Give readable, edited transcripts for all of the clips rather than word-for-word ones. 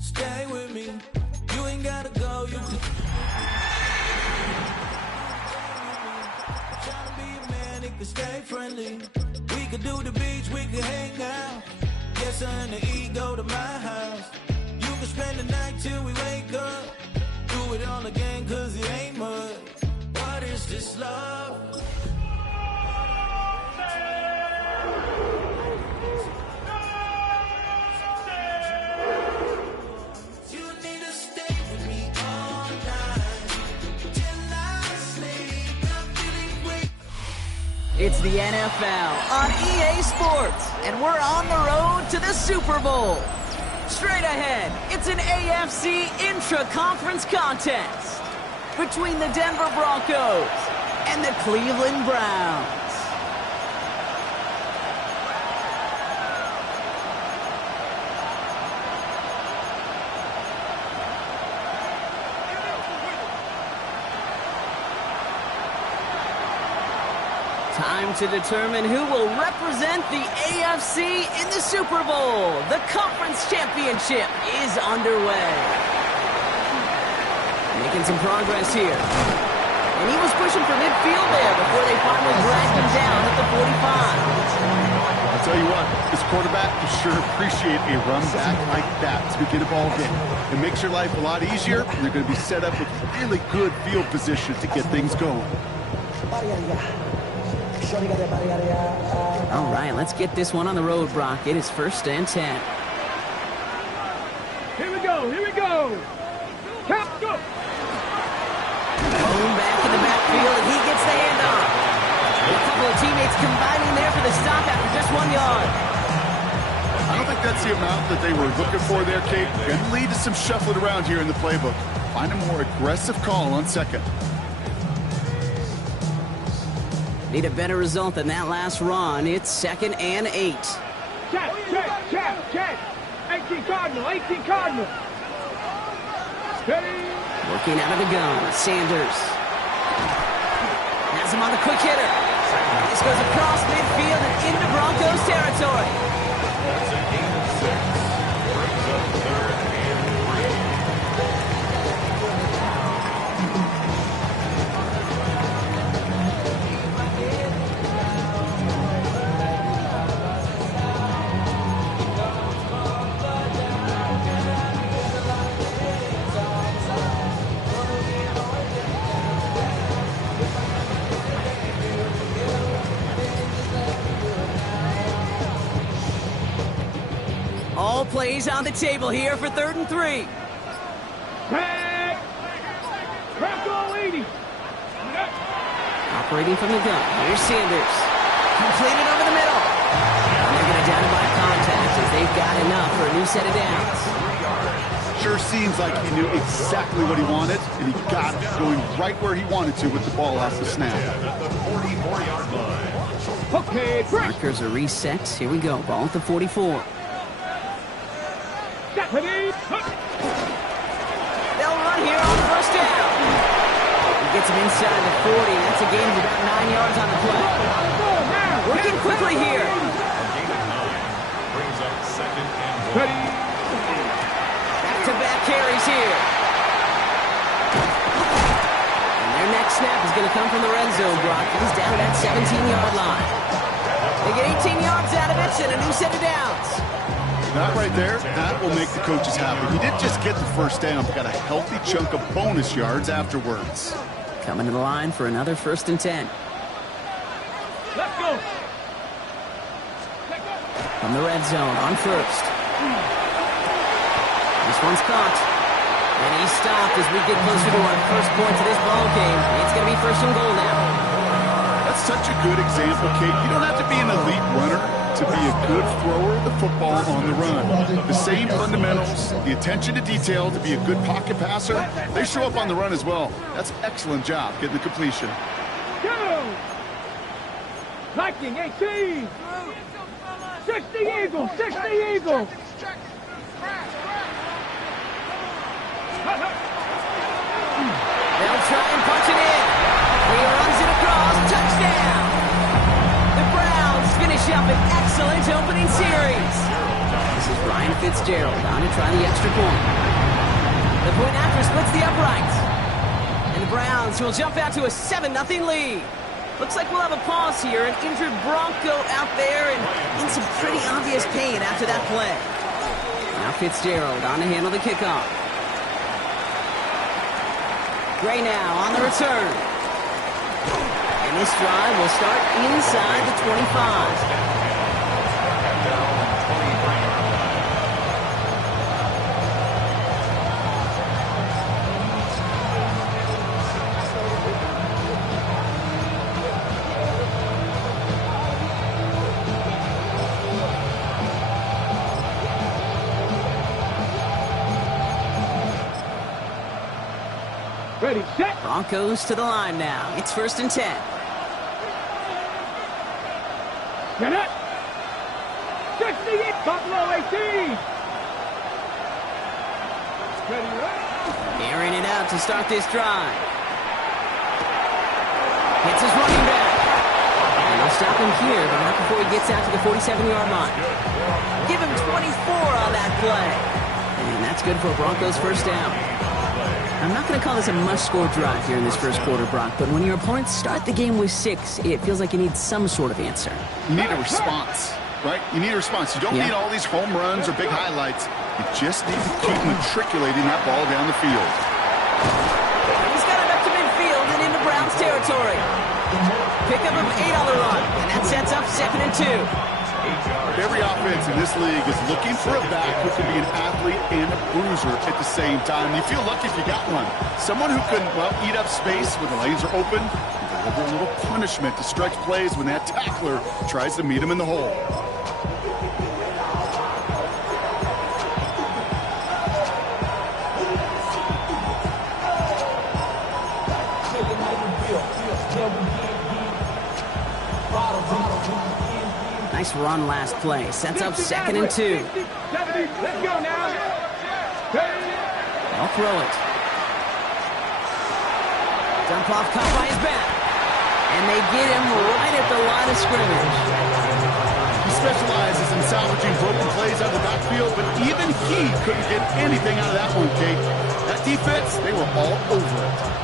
Stay with me. You ain't gotta go. You can. Tryna be a man, it can stay friendly. We could do the beach, we could hang out. Get something to eat, go to my house. You can spend the night till we wake up. Do it all again, cause it ain't much. What is this love? It's the NFL on EA Sports, and we're on the road to the Super Bowl. Straight ahead, it's an AFC intra-conference contest between the Denver Broncos and the Cleveland Browns. Time to determine who will represent the AFC in the Super Bowl. The conference championship is underway. Making some progress here. And he was pushing for midfield there before they finally dragged him down at the 45. I'll tell you what, this quarterback can sure appreciate a run back like that to begin a ball game. It makes your life a lot easier, and they're going to be set up with really good field position to get things going. All right, let's get this one on the road, Brock. It is 1st and 10. Here we go, here we go. Count, go. Bone back in the backfield, and he gets the handoff. A couple of teammates combining there for the stop after just 1 yard. I don't think that's the amount that they were looking for there, Kate. Going to lead to some shuffling around here in the playbook. Find a more aggressive call on second. Need a better result than that last run. It's 2nd and 8. Check. 18 Cardinal, 18 Cardinal. Steady. Working out of the gun, Sanders. Has him on the quick hitter. This goes across midfield and into Broncos territory. That's an 8 of 6. Brings up 3rd and 3. All plays on the table here for 3rd and 3. Bronco 80. Operating from the gun. Here's Sanders. Completed over the middle. And they're going to down him by contact as they've got enough for a new set of downs. Sure seems like he knew exactly what he wanted, and he got it going right where he wanted to with the ball off the snap. Okay, break. Markers are reset. Here we go. Ball at the 44. Deputy. They'll run here on 1st down. He gets him inside the 40. That's a gain of about 9 yards on the play. Working quickly here. Brings up 2nd and 1. Back-to-back carries here. And their next snap is going to come from the red zone, Brock. He's down to that 17-yard line. They get 18 yards out of it and a new set of downs. That right there, that will make the coaches happy. He didn't just get the 1st down, but got a healthy chunk of bonus yards afterwards. Coming to the line for another 1st and 10. Let's go. From the red zone on 1st. This one's caught. And he's stopped as we get closer to our first point to this ball game. It's going to be 1st and goal now. That's such a good example, Kate. You don't have to be an elite runner to be a good thrower of the football on the run. The same fundamentals, the attention to detail to be a good pocket passer, they show up on the run as well. That's an excellent job getting the completion. Go. Viking 18. 60 Eagles, 60 Eagles. They'll try and punch it in. He runs it across. Touchdown. The Browns finish up an excellent opening series. This is Ryan Ryan Fitzgerald on to try the extra point. The point after splits the uprights. And the Browns will jump out to a 7-0 lead. Looks like we'll have a pause here. An injured Bronco out there and in some pretty obvious pain after that play. Now Fitzgerald on to handle the kickoff. Gray now on the return. And this drive will start inside the 25. Ready, set. Broncos to the line now. It's 1st and 10. Get it. 68. Buffalo 18. Ready, right. Airing it out to start this drive. Hits his running back. And they'll stop him here, but not before he gets out to the 47-yard line. Give him 24 on that play. And that's good for a Broncos first down. I'm not going to call this a must-score drive here in this first quarter, Brock, but when your opponents start the game with 6, it feels like you need some sort of answer. You need a response, right? You need a response. You don't need all these home runs or big highlights. You just need to keep matriculating that ball down the field. He's got it up to midfield and into Browns territory. Pickup of 8 on the run, and that sets up 2nd and 2. Every offense in this league is looking for a back who can be an athlete and a bruiser at the same time. You feel lucky if you got one. Someone who can, well, eat up space when the lanes are open and deliver a little punishment to stretch plays when that tackler tries to meet him in the hole. Nice run last play. Sets up 2nd and 2. Let's go now. I'll throw it. Dump off caught by his back. And they get him right at the line of scrimmage. He specializes in salvaging broken plays out of the backfield, but even he couldn't get anything out of that one, Kate. That defense, they were all over it.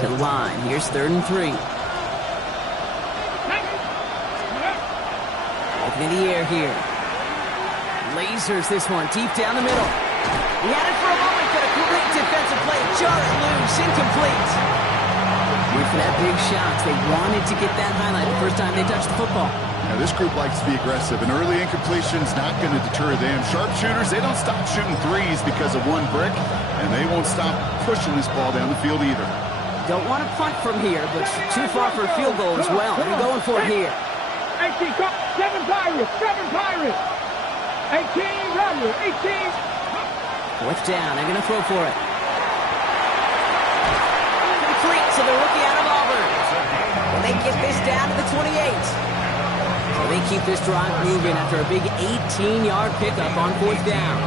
To the line. Here's 3rd and 3. Open in the air here. Lasers this one deep down the middle. He had it for a moment, but a great defensive play. Jar it loose, incomplete. Went for that big shot. They wanted to get that highlight the first time they touched the football. Now, this group likes to be aggressive, and early incompletion's not going to deter them. Sharpshooters, they don't stop shooting threes because of one brick, and they won't stop pushing this ball down the field either. Don't want to punt from here, but too far for a field goal as well. They're going for it here. 18, 7 Pirates, 7 Pirates. 18, Rebel, 18. 4th down, they're going to throw for it. Complete to the rookie out of Auburn. And they get this down to the 28. So they keep this drive moving after a big 18-yard pickup on 4th down.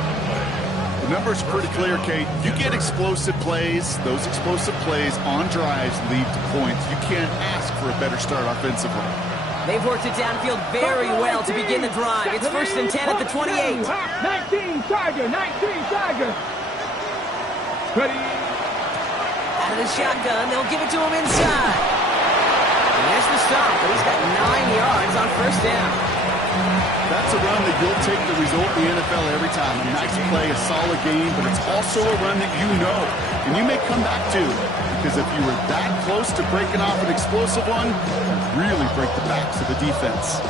The number's pretty clear, Kate. You get explosive plays. Those explosive plays on drives lead to points. You can't ask for a better start offensively. They've worked it downfield very well to begin the drive. It's 1st and 10 at the 28. 19, Tiger, 19, Tiger. Ready. Out of the shotgun, they'll give it to him inside. And there's the stop, but he's got 9 yards on 1st down. That's a run that you'll take the result in the NFL every time. A nice play, a solid game, but it's also a run that you know, and you may come back to, because if you were that close to breaking off an explosive one, you really break the backs of the defense.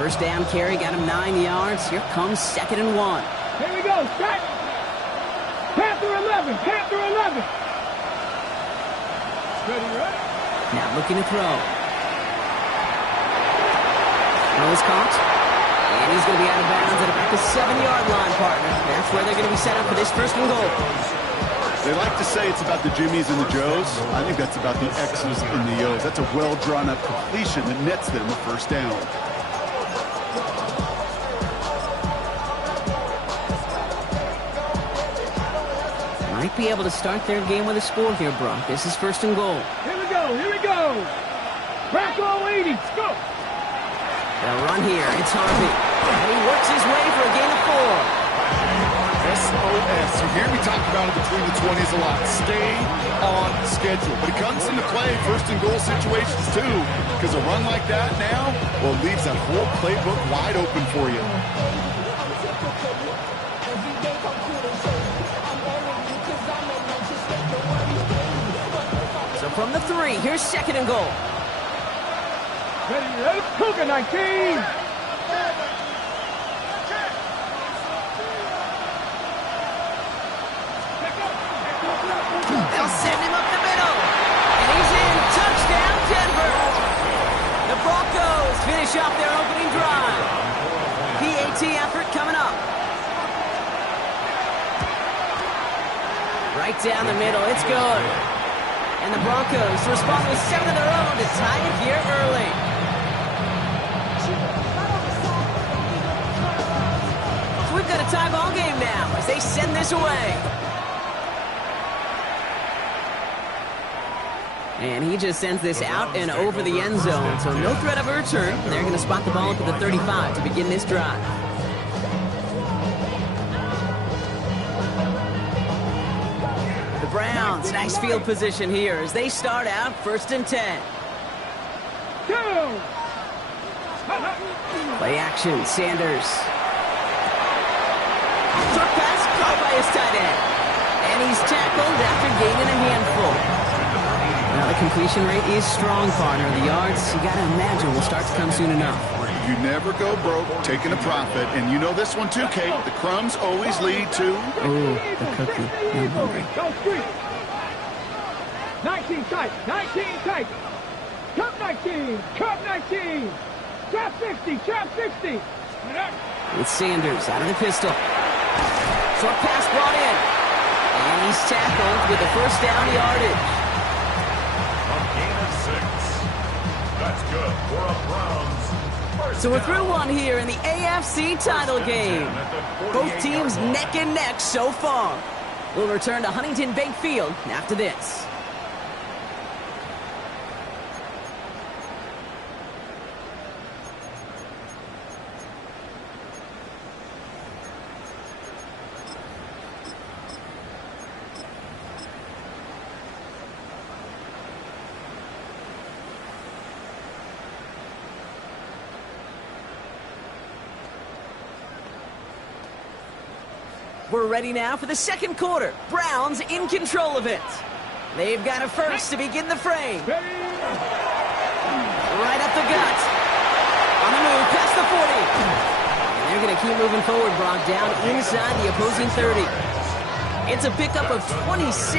1st down carry got him 9 yards. Here comes 2nd and 1. Here we go, set. Panther 11, Panther 11. Ready, ready. Now looking to throw. Throw is caught. And he's going to be out of bounds at about the 7-yard line, partner. That's where they're going to be set up for this 1st and goal. They like to say it's about the Jimmies and the Joes. I think that's about the X's and the O's. That's a well-drawn-up completion that nets them a 1st down. Might be able to start their game with a score here, Brock. This is 1st and goal. Here we Here we go. Bronco 80. Go. They'll run here. It's Harvey. And he works his way for a gain of 4. SOS. You hear me talk about it between the 20s a lot. Stay on schedule. But it comes into play first and goal situations too. Because a run like that now, well, leaves that whole playbook wide open for you. So from the 3, here's second and goal. Ready, Cougar 19. They'll send him up the middle. And he's in. Touchdown, Denver. The Broncos finish off their opening drive. PAT effort coming up. Right down the middle. It's good. And the Broncos respond with 7 of their own to tie it here early. So we've got a tie ball game now as they send this away. And he just sends this out and over the end zone, so no threat of a return. They're going to spot the ball at the 35 to begin this drive. The Browns, nice field position here as they start out 1st and 10. Play action, Sanders. Short pass caught by his tight end. And he's tackled after gaining a handful. Now the completion rate is strong, partner. The yards, you got to imagine, will start to come soon enough. You never go broke taking a profit. And you know this one too, Kate. The crumbs always lead to... Ooh, the cookie. I'm hungry. Go street. 19 tight. 19 tight. Cup 19. Cup 19. Trap 60. Trap 60. With Sanders out of the pistol. Short pass brought in. And he's tackled with the first down yardage. That's good for a Browns. So we're through one here in the AFC title game. Both teams neck and neck so far. We'll return to Huntington Bank Field after this. We're ready now for the second quarter. Browns in control of it. They've got a first to begin the frame. Right up the gut. On the move, past the 40. And they're going to keep moving forward, Brock, down inside the opposing 30. It's a pickup of 26.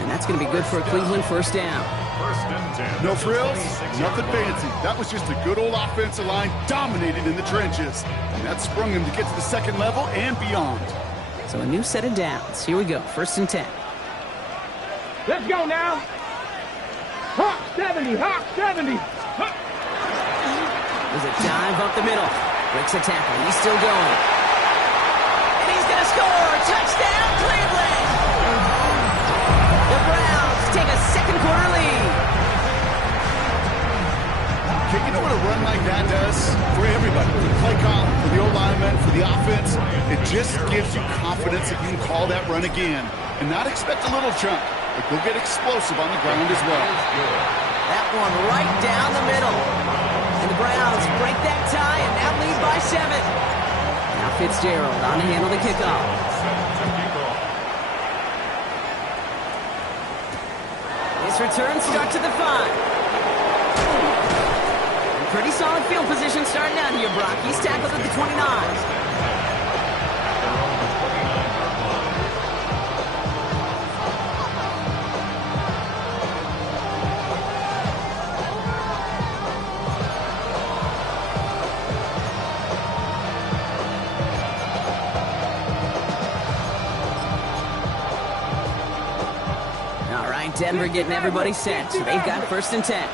And that's going to be good for a Cleveland first down. No frills, nothing fancy. That was just a good old offensive line dominated in the trenches. And that sprung him to get to the second level and beyond. So a new set of downs. Here we go, 1st and 10. Let's go now. Hawk 70, Hawk 70. There's a dive up the middle. Breaks a tackle. He's still going. And he's going to score. Touchdown, Cleveland. The Browns take a second quarter lead. You know what a run like that does for everybody? For the play call, for the O-lineman, for the offense. It just gives you confidence that you can call that run again. And not expect a little chunk, but go get explosive on the ground as well. That one right down the middle. And the Browns break that tie and now lead by 7. Now Fitzgerald on to handle the kickoff. This return starts at the 5. Pretty solid field position starting out here, Brock. He's tackled at the 29. All right, Denver getting everybody set. So they've got 1st and 10.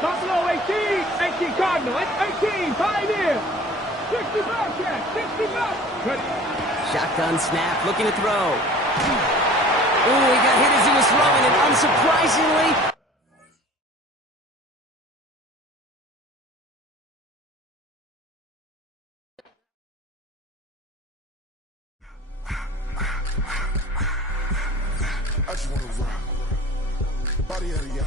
Buffalo 18, 18 Cardinal, 18, Pioneer, 60 Bobcat, 60 Bobcat. Shotgun snap, looking to throw. Ooh, he got hit as he was throwing and And surprisingly, I just wanna rock. Body out of y'all.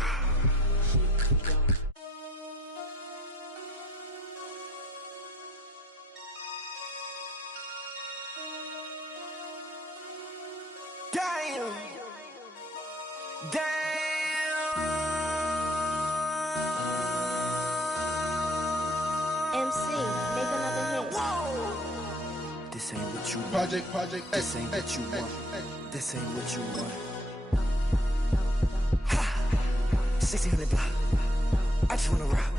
Damn. MC, make another hit. This ain't what you want. Project, This ain't what you want. This ain't what you want. 1600 block. I just wanna rock.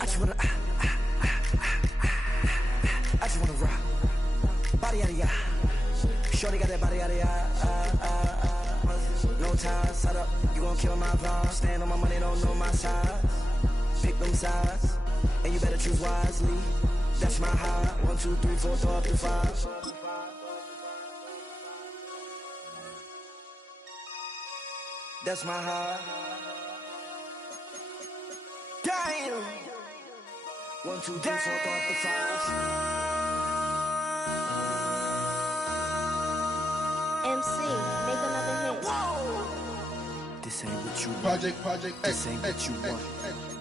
I just wanna. I just wanna rock. Body out of ya. Shorty got that body out of ya. No time, set up. You gon' kill my vibe. Stand on my money, don't know my size. Pick them sides, and you better choose wisely. That's my high. 1, 2, 3, 4, throw up to 5. That's my high. Damn. 1, 2, 3, 4, throw up to 5. MC, make another hit. This ain't what you want. Project, This ain't what you want.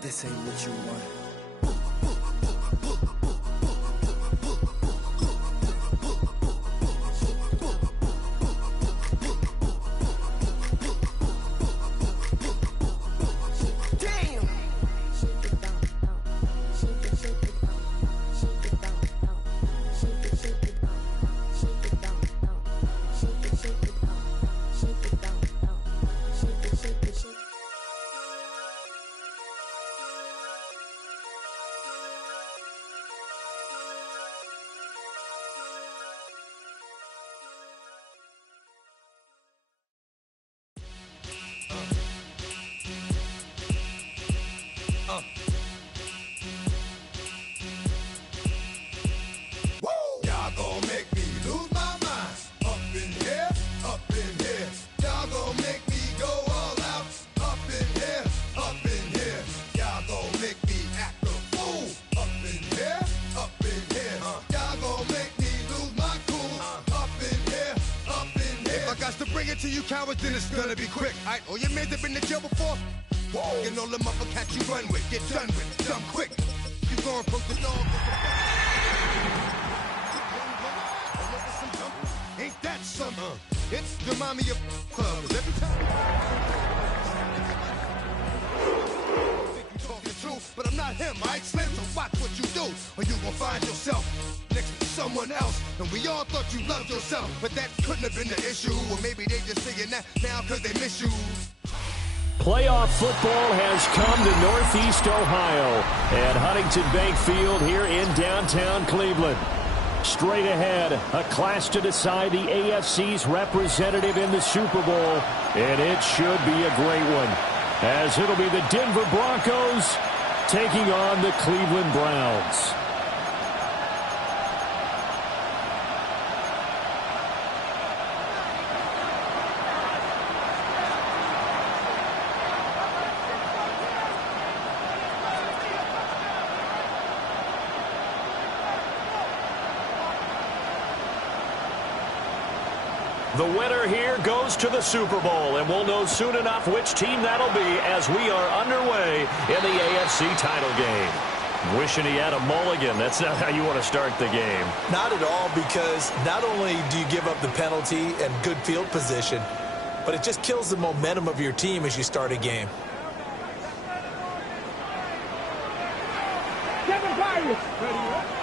This ain't what you want. To you cowards, then it's gonna be quick. Alright, all your men have been to jail before. Whoa. And all the motherfuckers you run with, get done with, done quick. You going poke the dog. Ain't that something? It's the mommy of clubs. Every time you talking the truth, but I'm not him, alright? Slim, so watch what you do, or you gon' find yourself next to someone else. And we all thought you loved yourself, but that couldn't have been the issue. Or maybe they just saying that now cause they miss you. Playoff football has come to Northeast Ohio at Huntington Bank Field here in downtown Cleveland. Straight ahead, a clash to decide the AFC's representative in the Super Bowl, and it should be a great one, as it'll be the Denver Broncos taking on the Cleveland Browns. The winner here goes to the Super Bowl, and we'll know soon enough which team that'll be as we are underway in the AFC title game. Wishing he had a mulligan. That's not how you want to start the game. Not at all, because not only do you give up the penalty and good field position, but it just kills the momentum of your team as you start a game.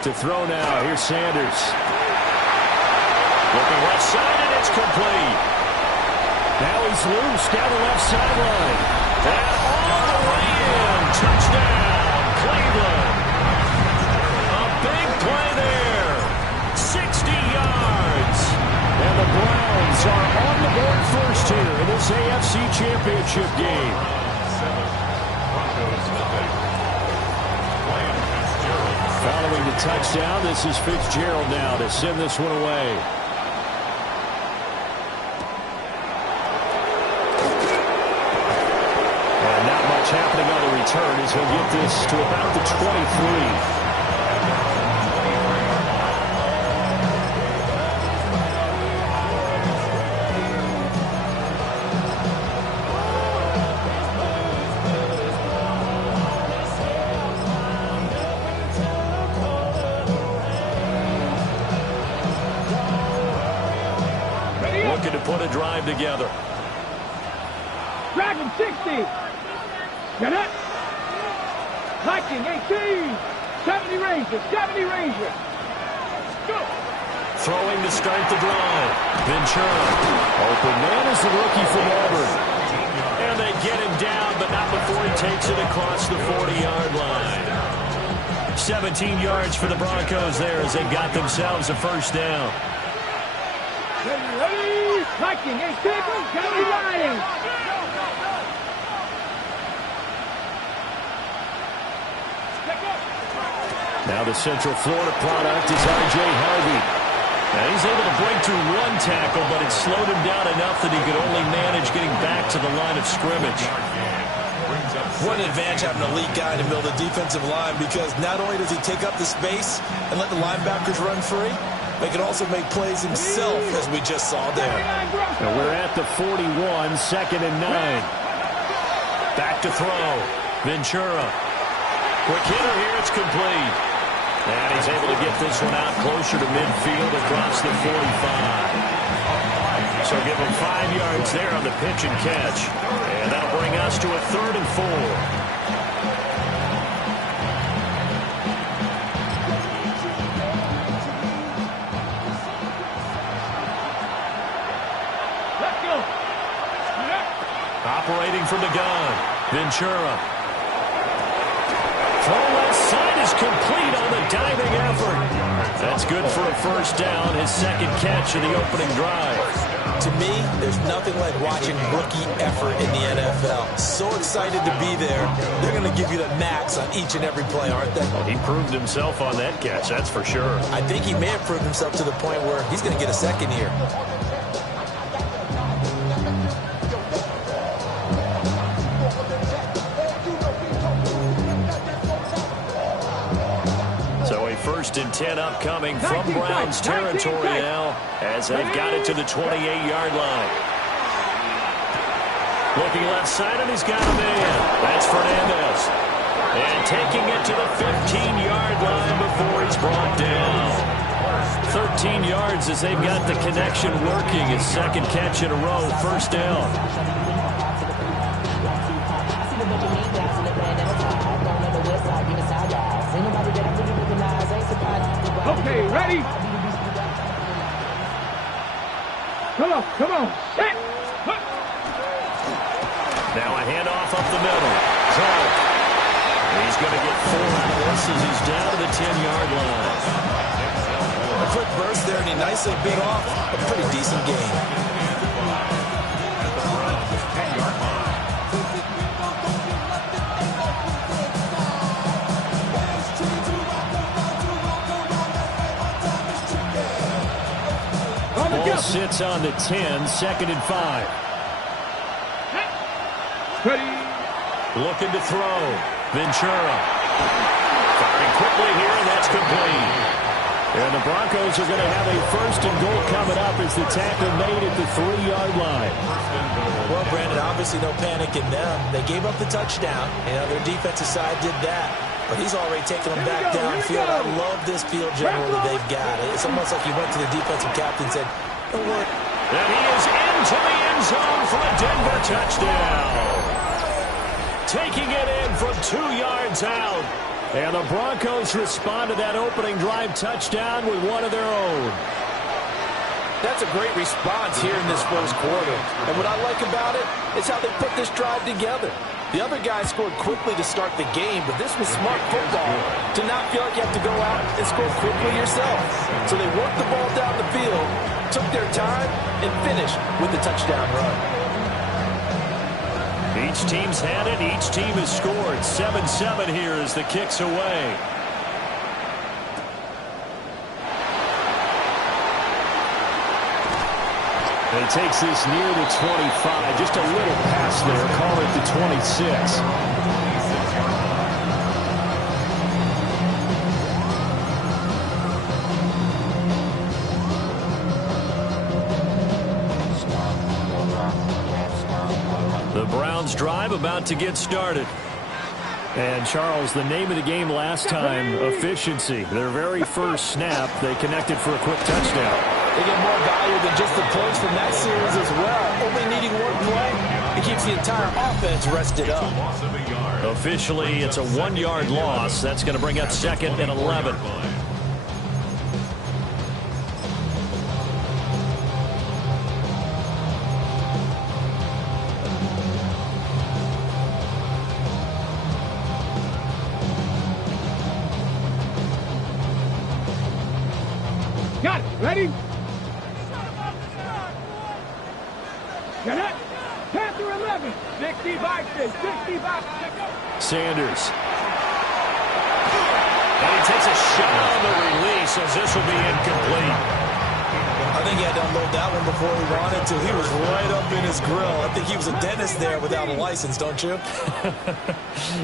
To throw now, here's Sanders. Looking left side, and it's complete. Now he's loose down the left sideline. And all the way in. Touchdown, Cleveland. A big play there. 60 yards. And the Browns are on the board first here in this AFC Championship game. Following the touchdown, this is Fitzgerald now to send this one away. change happening on the return as he'll get this to about the 23. Looking to put a drive together. Dragon 60. Get it. Viking 18. 70 Rangers. 70 Rangers. Go. Throwing to start the drive. Ventura. Open man is the rookie from Auburn. And they get him down, but not before he takes it across the 40-yard line. 17 yards for the Broncos there as they've got themselves a first down. Ready. Viking 18. 70 Lions. Now the Central Florida product is R.J. Harvey. Now he's able to break through one tackle, but it slowed him down enough that he could only manage getting back to the line of scrimmage. What an advantage having an elite guy to build a defensive line, because not only does he take up the space and let the linebackers run free, but he can also make plays himself, as we just saw there. Now we're at the 41, 2nd and 9. Back to throw. Ventura. Quick hitter here, it's complete. And he's able to get this one out closer to midfield across the 45. So give him 5 yards there on the pitch and catch. And that'll bring us to a 3rd and 4. Let's go. Operating from the gun. Ventura. Throw left side is complete on the diving effort. That's good for a first down, his 2nd catch of the opening drive. To me, there's nothing like watching rookie effort in the NFL. So excited to be there. They're going to give you the max on each and every play, aren't they? He proved himself on that catch, that's for sure. I think he may have proved himself to the point where he's going to get a second here. So a 1st and 10 upcoming from Browns territory now as they've got it to the 28-yard line. Looking left side, and he's got a man. That's Fernandez. And taking it to the 15-yard line before he's brought down. 13 yards as they've got the connection working. His 2nd catch in a row, first down. Okay, ready? Come on, come on. Set. Now a handoff up the middle. Clark. He's going to get 4 out of this as he's down to the 10-yard line. A quick burst there, and he nicely bit off a pretty decent gain. Ball sits on the 10, 2nd and 5. Ready. Looking to throw. Ventura. Firing quickly here, and that's complete. And the Broncos are going to have a 1st and goal coming up as the tackle made at the 3-yard line. Well, Brandon, obviously no panic in them. They gave up the touchdown. You know, their defensive side did that. But he's already taken them back downfield. I love this field general that they've got. It's almost like he went to the defensive captain and said, don't worry. And he is into the end zone for a Denver touchdown. Taking it in from 2 yards out. And the Broncos respond to that opening drive touchdown with one of their own. That's a great response here in this first quarter. And what I like about it is how they put this drive together. The other guys scored quickly to start the game, but this was smart football to not feel like you have to go out and score quickly yourself. So they worked the ball down the field, took their time, and finished with the touchdown run. Each team's had it. Each team has scored. 7-7 here as the kick's away. And he takes this near the 25. Just a little pass there. Call it the 26. The Browns drive about to get started. And, Charles, the name of the game last time, efficiency. Their very first snap, they connected for a quick touchdown. They get more value than just the points from that series as well. Only needing one play, it keeps the entire offense rested up. Officially, it's a 1-yard loss. That's going to bring up 2nd and 11. Got it. Ready? Got it. Panther 11. 65, 65. Sanders. And he takes a shot on the release as this will be incomplete. I think he had to unload that one before he wanted to. He was right up in his grill. I think he was a dentist there without a license, don't you?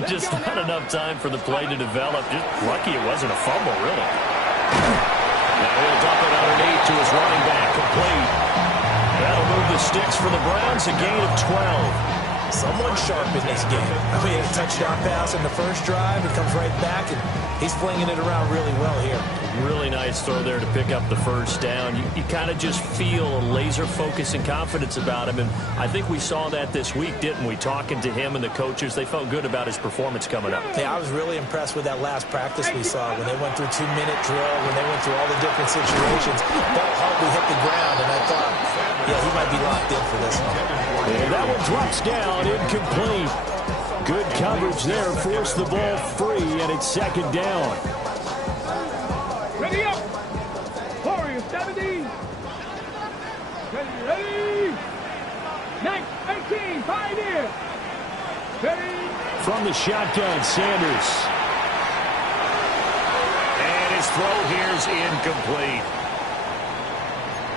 Just not enough time for the play to develop. Just lucky it wasn't a fumble, really. Now he'll dump it underneath to his running back. Complete. That'll move the sticks for the Browns. A gain of 12. Someone sharp in this game. I mean, a touchdown pass in the first drive. He comes right back, and he's flinging it around really well here. Really nice throw there to pick up the first down. You kind of just feel a laser focus and confidence about him, and I think we saw that this week, didn't we? Talking to him and the coaches, they felt good about his performance coming up. Yeah, I was really impressed with that last practice we saw when they went through 2-minute drill, when they went through all the different situations. Ball hardly hit the ground, and I thought, yeah, he might be locked in for this one. And that one drops down, incomplete. Good coverage there, forced the ball free, and it's 2nd down. Ready up. Warriors 70. Ready. 19, Pioneer. Ready. From the shotgun, Sanders. And his throw here's incomplete.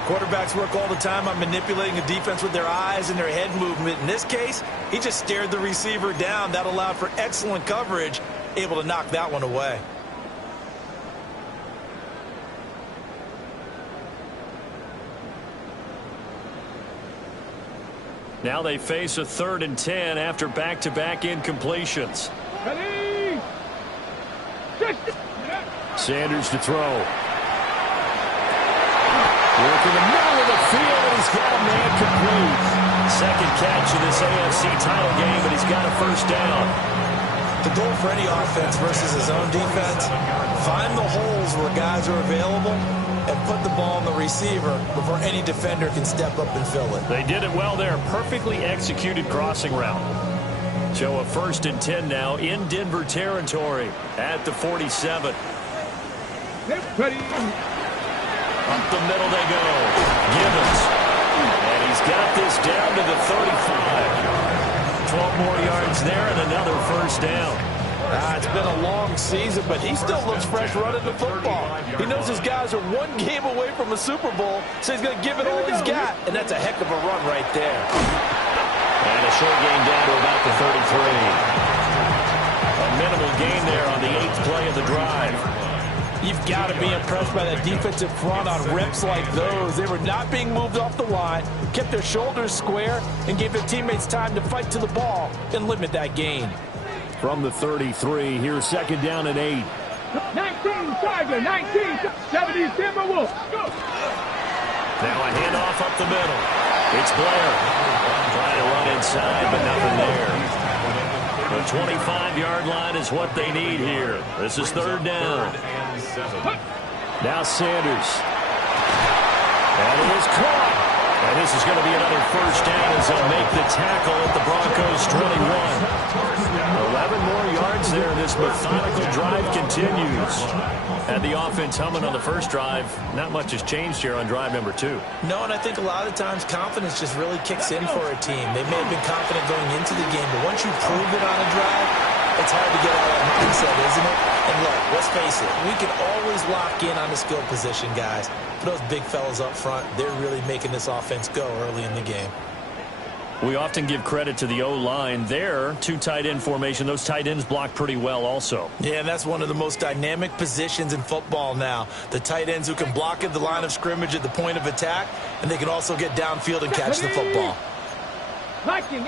Quarterbacks work all the time on manipulating a defense with their eyes and their head movement. In this case, he just stared the receiver down. That allowed for excellent coverage, able to knock that one away. Now they face a 3rd and 10 after back-to-back incompletions. Ready. Sanders to throw. Work in the middle of the field, and he's got a man complete. 2nd catch of this AFC title game, but he's got a first down. The goal for any offense versus his own defense, find the holes where guys are available and put the ball on the receiver before any defender can step up and fill it. They did it well there. Perfectly executed crossing route. So a 1st and 10 now in Denver territory at the 47. Ready. Up the middle they go. Gibbons. And he's got this down to the 35. 12 more yards there and another first down. It's been a long season, but he still looks fresh running the football. He knows his guys are one game away from a Super Bowl, so he's going to give it all he's got. And that's a heck of a run right there. And a short gain down to about the 33. A minimal gain there on the 8th play of the drive. You've got to be impressed by that defensive front on reps like those. They were not being moved off the line, kept their shoulders square, and gave their teammates time to fight to the ball and limit that gain. From the 33, here's 2nd down and 8. 19, Tiger, 19, 70, Timberwolves. Go. Now a handoff up the middle. It's Blair. Trying to run inside, but nothing there. The 25-yard line is what they need here. This is 3rd down. Now Sanders. And it is caught. And this is going to be another first down as they'll make the tackle at the Broncos' 21. 11 more yards there. This methodical drive continues. Had the offense humming on the first drive. Not much has changed here on drive number 2. No, and I think a lot of times confidence just really kicks in for a team. They may have been confident going into the game, but once you prove it on a drive, It's hard to get out of that mindset, isn't it? And look, let's face it, we can always lock in on the skill position, guys. For those big fellas up front, they're really making this offense go early in the game. We often give credit to the O-line. There, two tight end formation. Those tight ends block pretty well also. Yeah, and that's one of the most dynamic positions in football now. The tight ends who can block at the line of scrimmage at the point of attack, and they can also get downfield and catch the football. Hiking, 18.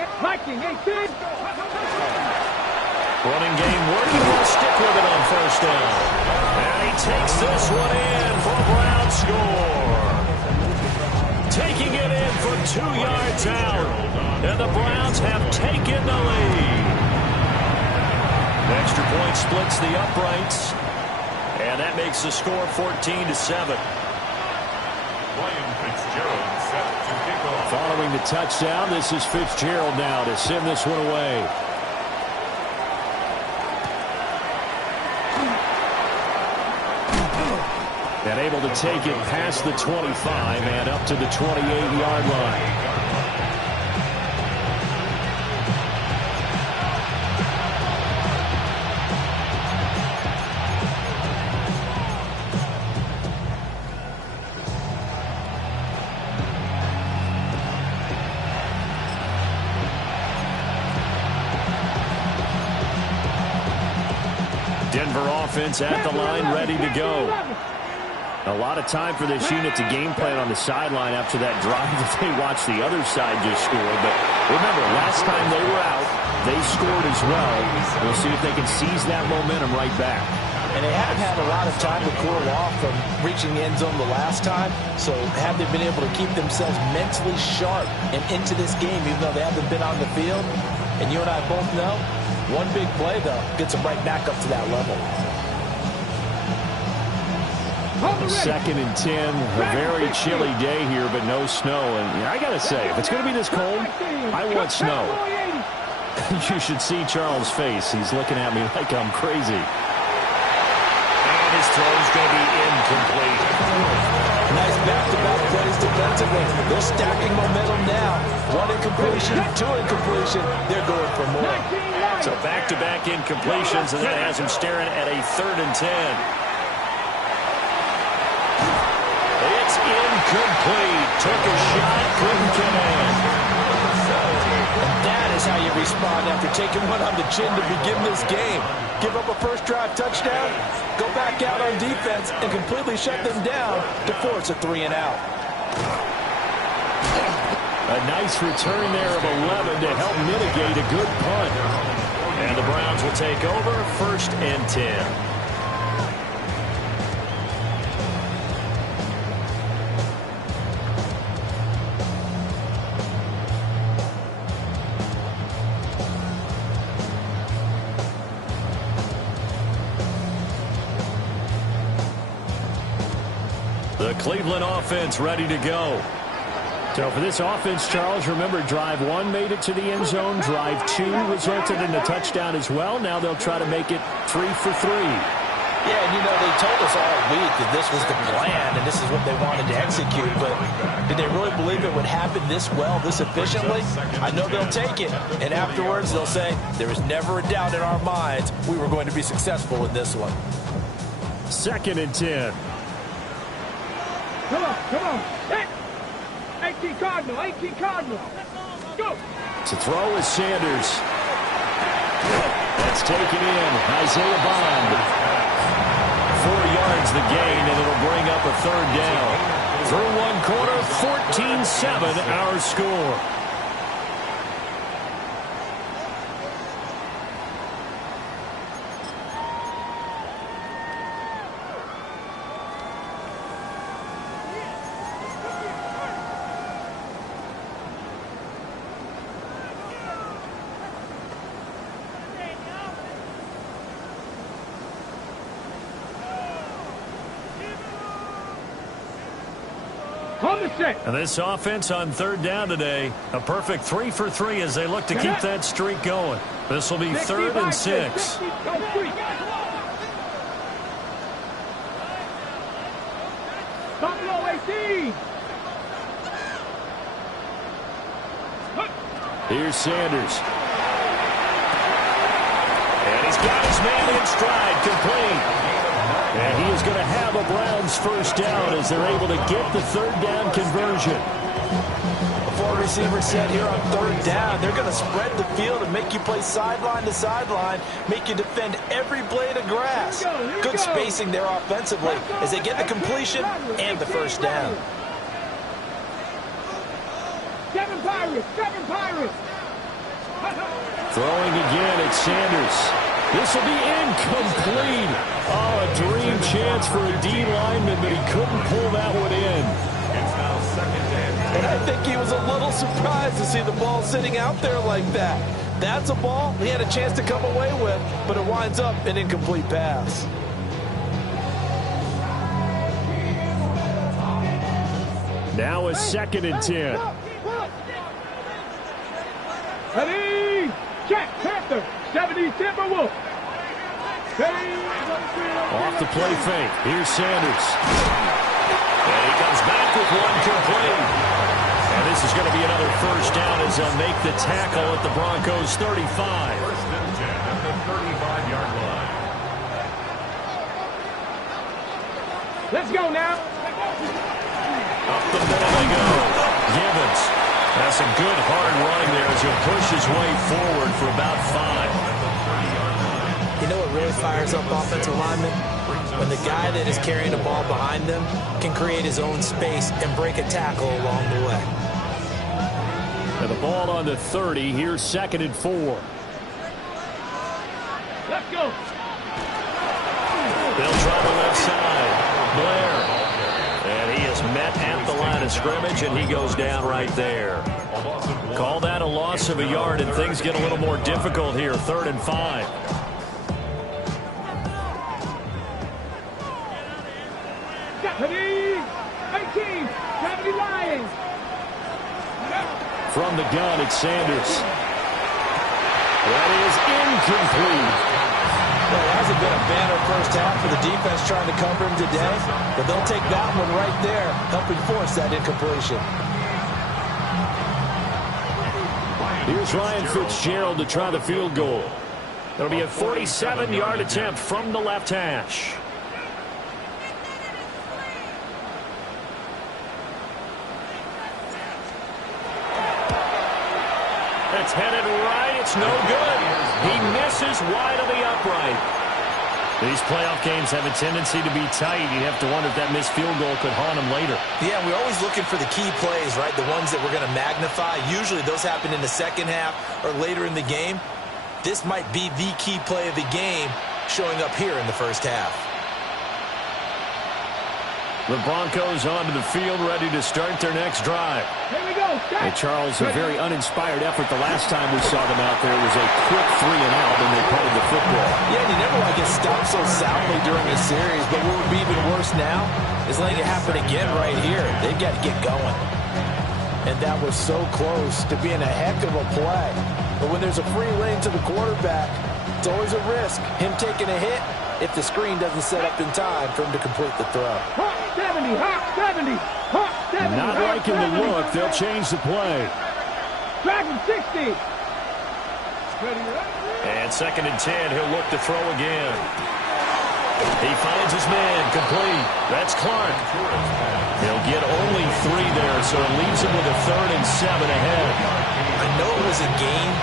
Running game working. Will stick with it on first down. And he takes this one in for a Brown score. Taking it in from 2 yards out. And the Browns have taken the lead. Extra point splits the uprights. And that makes the score 14-7. William Fitzgerald set to kick off. Following the touchdown, this is Fitzgerald now to send this one away. And able to take it past the 25 and up to the 28-yard line. Denver offense at the line, ready to go. A lot of time for this unit to game plan on the sideline after that drive that they watched the other side just score. But remember, last time they were out, they scored as well. We'll see if they can seize that momentum right back. And they have had a lot of time to cool off from reaching the end zone the last time. So have they been able to keep themselves mentally sharp and into this game, even though they haven't been on the field? And you and I both know, one big play, though, gets them right back up to that level. 2nd and 10, a very chilly day here, but no snow. And I got to say, if it's going to be this cold, I want snow. You should see Charles' face. He's looking at me like I'm crazy. And his throw is going to be incomplete. Nice back-to-back plays defensively. They're stacking momentum now. 1 incompletion, 2 incompletion. They're going for more. So back-to-back incompletions, and that has him staring at a 3rd and 10. It's incomplete. Took a shot, couldn't get in. And that is how you respond after taking one on the chin to begin this game. Give up a first drive touchdown, go back out on defense, and completely shut them down to force a 3-and-out. A nice return there of 11 to help mitigate a good punt. And the Browns will take over 1st and 10. The Cleveland offense ready to go. So for this offense, Charles, remember, drive 1 made it to the end zone. Drive 2 resulted in a touchdown as well. Now they'll try to make it 3 for 3. Yeah, and you know, they told us all week that this was the plan and this is what they wanted to execute, but did they really believe it would happen this well, this efficiently? I know they'll take it, and afterwards they'll say, there was never a doubt in our minds we were going to be successful in this one. 2nd and 10. Come on. Hit. 18 Cardinal. Go. To throw is Sanders. That's taken in. Isaiah Bond. 4 yards the gain, and it'll bring up a 3rd down. Through 1 quarter, 14-7 our score. And this offense on 3rd down today, a perfect 3 for 3 as they look to keep that streak going. This will be 3rd and 6. Buffalo 18. Here's Sanders. And he's got his man in stride, complete. And he is going to have a Browns first down as they're able to get the third down conversion. Four receivers set here on third down. They're going to spread the field and make you play sideline to sideline, make you defend every blade of grass. Good spacing there offensively as they get the completion and the first down. Seven Pirates! Throwing again at Sanders. This will be incomplete. Oh, a dream chance for a D lineman, but he couldn't pull that one in. It's now second and 10. And I think he was a little surprised to see the ball sitting out there like that. That's a ball he had a chance to come away with, but it winds up an incomplete pass. Now a second and 10. Ready? Check, Panther. 70 Timberwolf. Off the play fake. Here's Sanders. And he comes back with one complete. And this is going to be another first down as they'll make the tackle at the Broncos 35. First and 10 at the 35-yard line. Let's go now. Up the middle they go. Gibbons. That's a good hard run there as he'll push his way forward for about 5. You know what really fires up offensive linemen? When the guy that is carrying the ball behind them can create his own space and break a tackle along the way. And the ball on the 30. Here's second and 4. Let's go. They'll try the left side. Blair. And he is met at the line of scrimmage, and he goes down right there. Call that a loss of a yard, and things get a little more difficult here. 3rd and 5. Deputy 18, Deputy Lions. From the gun, it's Sanders. That is incomplete. Well, it hasn't been a banner first half for the defense trying to cover him today, but they'll take that one right there, helping force that incompletion. Here's Ryan Fitzgerald to try the field goal. It'll be a 47-yard attempt from the left hash. It's headed right. It's no good. He misses wide of the upright. These playoff games have a tendency to be tight. You have to wonder if that missed field goal could haunt him later. Yeah, we're always looking for the key plays, right? The ones that we're going to magnify. Usually those happen in the second half or later in the game. This might be the key play of the game showing up here in the first half. The Broncos onto the field, ready to start their next drive. Here we go. Hey, Charles, a very uninspired effort. The last time we saw them out there was a quick 3-and-out, and they punted the football. Yeah, you never want to get stopped so soundly during a series, but what would be even worse now is letting it happen again right here. They've got to get going. And that was so close to being a heck of a play. But when there's a free lane to the quarterback, it's always a risk. Him taking a hit if the screen doesn't set up in time for him to complete the throw. Hot 70, hot 70, hot 70. Not liking the look. They'll change the play. Dragon 60. And 2nd and 10. He'll look to throw again. He finds his man. Complete. That's Clark. He'll get only 3 there, so it leaves him with a 3rd and 7 ahead. I know it was a game,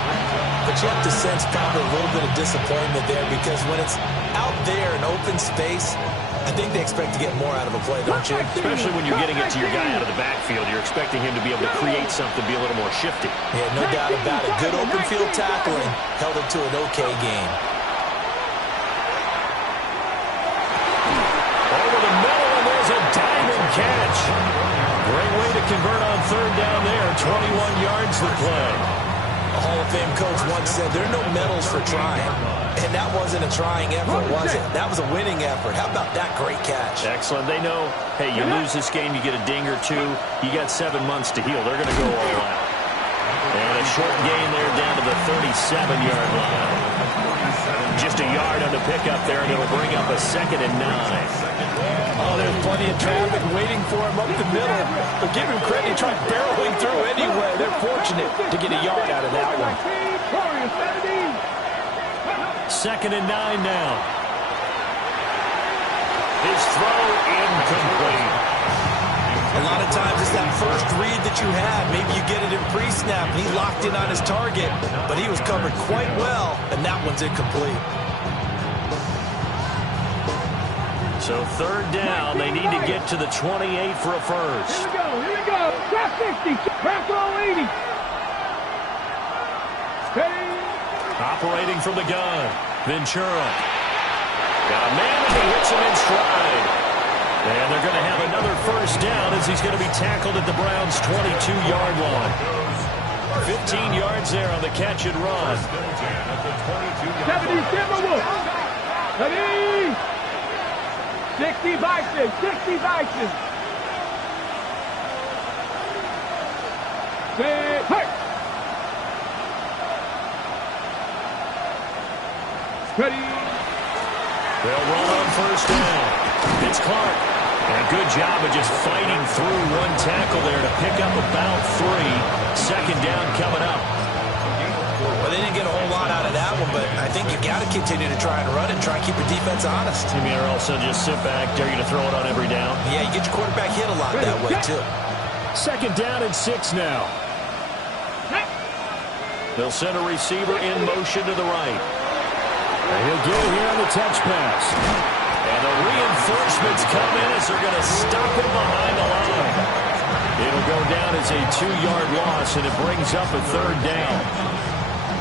but you have to sense probably a little bit of disappointment there because when it's out there in open space, I think they expect to get more out of a play, don't you? Especially when you're getting it to your guy out of the backfield. You're expecting him to be able to create something, be a little more shifty. Yeah, no doubt about it. Good open field tackling held it to an okay game. Over the middle, and there's a diamond catch. Great way to convert on 3rd down there. 21 yards to play. A Hall of Fame coach once said, there are no medals for trying. And that wasn't a trying effort, was it? That was a winning effort. How about that great catch? Excellent. They know, hey, you lose this game, you get a ding or 2. You got 7 months to heal. They're going to go all out. And a short gain there down to the 37-yard line. Just a yard on the pickup there, and it'll bring up a 2nd and 9. Oh, there's plenty of traffic waiting for him up the middle. But give him credit, he tried barreling through anyway. They're fortunate to get a yard out of that one. 2nd and 9 now. His throw incomplete. A lot of times it's that first read that you have. Maybe you get it in pre-snap, and he locked in on his target, but he was covered quite well, and that one's incomplete. So 3rd down, they need to get to the 28 for a first. Here we go. Trap 60, trap throw 80. Steady. Operating from the gun, Ventura. Got a man, and he hits him in stride. And they're going to have another first down as he's going to be tackled at the Browns' 22-yard line. 15 yards there on the catch and run. 70 Timberwolves. 60 Bison. 60 Bison. Hey. Ready. They'll run on first down. It's Clark. And a good job of just fighting through one tackle there to pick up about 3. 2nd down coming up. Well, they didn't get a whole lot out of that one, but I think you got to continue to try and run and try and keep your defense honest. You mean also just sit back, dare you to throw it on every down? Yeah, you get your quarterback hit a lot that way, too. 2nd down and 6 now. They'll send a receiver in motion to the right. And he'll get it here on the touch pass. And the reinforcements come in as they're going to stop him behind the line. It'll go down as a 2-yard loss, and it brings up a 3rd down.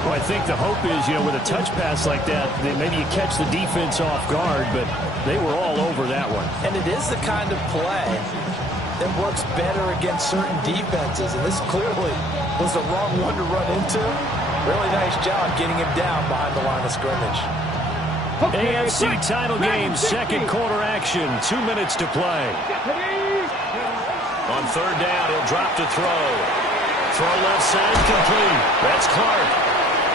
Well, I think the hope is, with a touch pass like that, maybe you catch the defense off guard, but they were all over that one. And it is the kind of play that works better against certain defenses, and this clearly was the wrong one to run into. Really nice job getting him down behind the line of scrimmage. AFC title game, 2nd quarter action, 2 minutes to play. On 3rd down, he'll drop to throw. Throw left side, complete. That's Clark.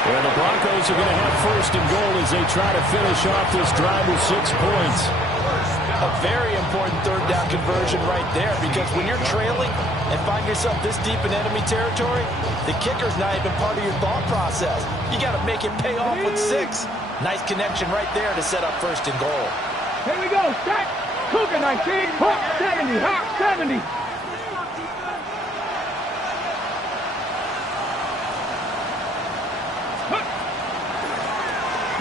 And the Broncos are going to have 1st and goal as they try to finish off this drive with 6 points. A very important 3rd down conversion right there, because when you're trailing and find yourself this deep in enemy territory, the kicker's not even part of your thought process. You got to make it pay off with 6. Nice connection right there to set up 1st and goal. Here we go. Stack. Cougar 19. Hawk 70. Hawk 70.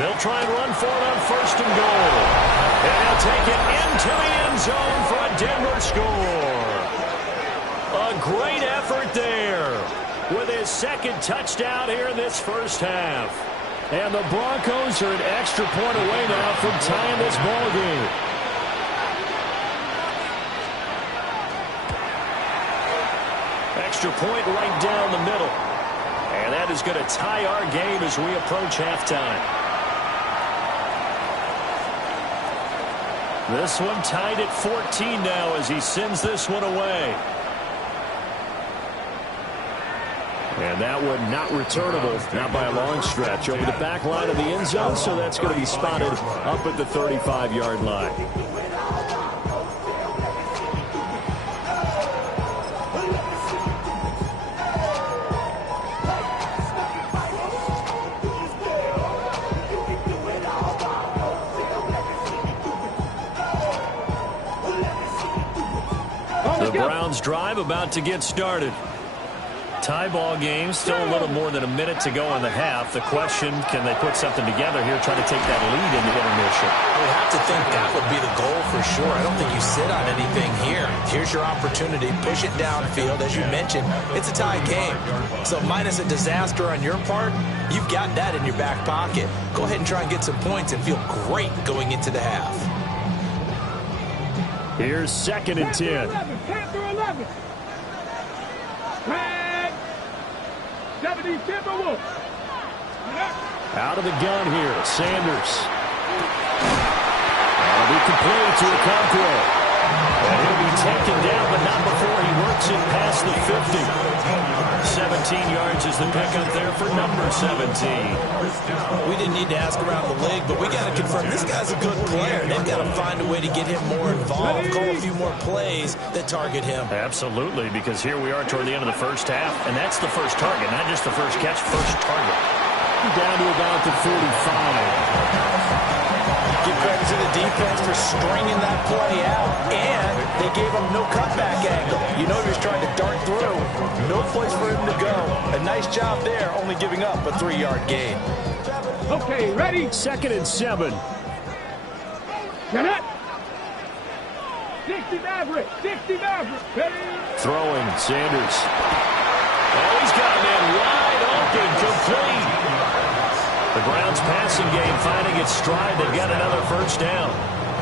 They'll try and run for it on 1st and goal. And they'll take it into the end zone for a Denver score. A great effort there with his 2nd touchdown here in this first half. And the Broncos are an extra point away now from tying this ball game. Extra point right down the middle. And that is going to tie our game as we approach halftime. This one tied at 14 now as he sends this one away. And that one not returnable, not by a long stretch, over the back line of the end zone, so that's going to be spotted up at the 35-yard line. The Browns drive about to get started. Tie ball game, still a little more than a minute to go in the half. The question, can they put something together here, try to take that lead into intermission? I would have to think that would be the goal for sure. I don't think you sit on anything here. Here's your opportunity. Push it downfield. As you mentioned, it's a tie game. So minus a disaster on your part, you've got that in your back pocket. Go ahead and try and get some points and feel great going into the half. Here's 2nd and 10. 11. 70 Timberwolves. Out of the gun here, Sanders. That'll be complete to Okonkwo. And he'll be taken down, but not before he works it past the 50. 17 yards is the pickup there for number 17. We didn't need to ask around the league, but we got to confirm this guy's a good player. They've got to find a way to get him more involved, call a few more plays that target him. Absolutely, because here we are toward the end of the first half, and that's the first target, not just the first catch, first target. Down to about the 45. Give credit to the defense for stringing that play out, and they gave him no cutback angle. You know he was trying to dart through. No place for him to go. A nice job there, only giving up a 3-yard gain. Okay, ready? 2nd and 7. Get it. 60 Maverick. 60 Maverick. Ready? Throwing, Sanders. Oh, he's got a man wide open, complete. The Browns passing game finding its stride. They've got another first down.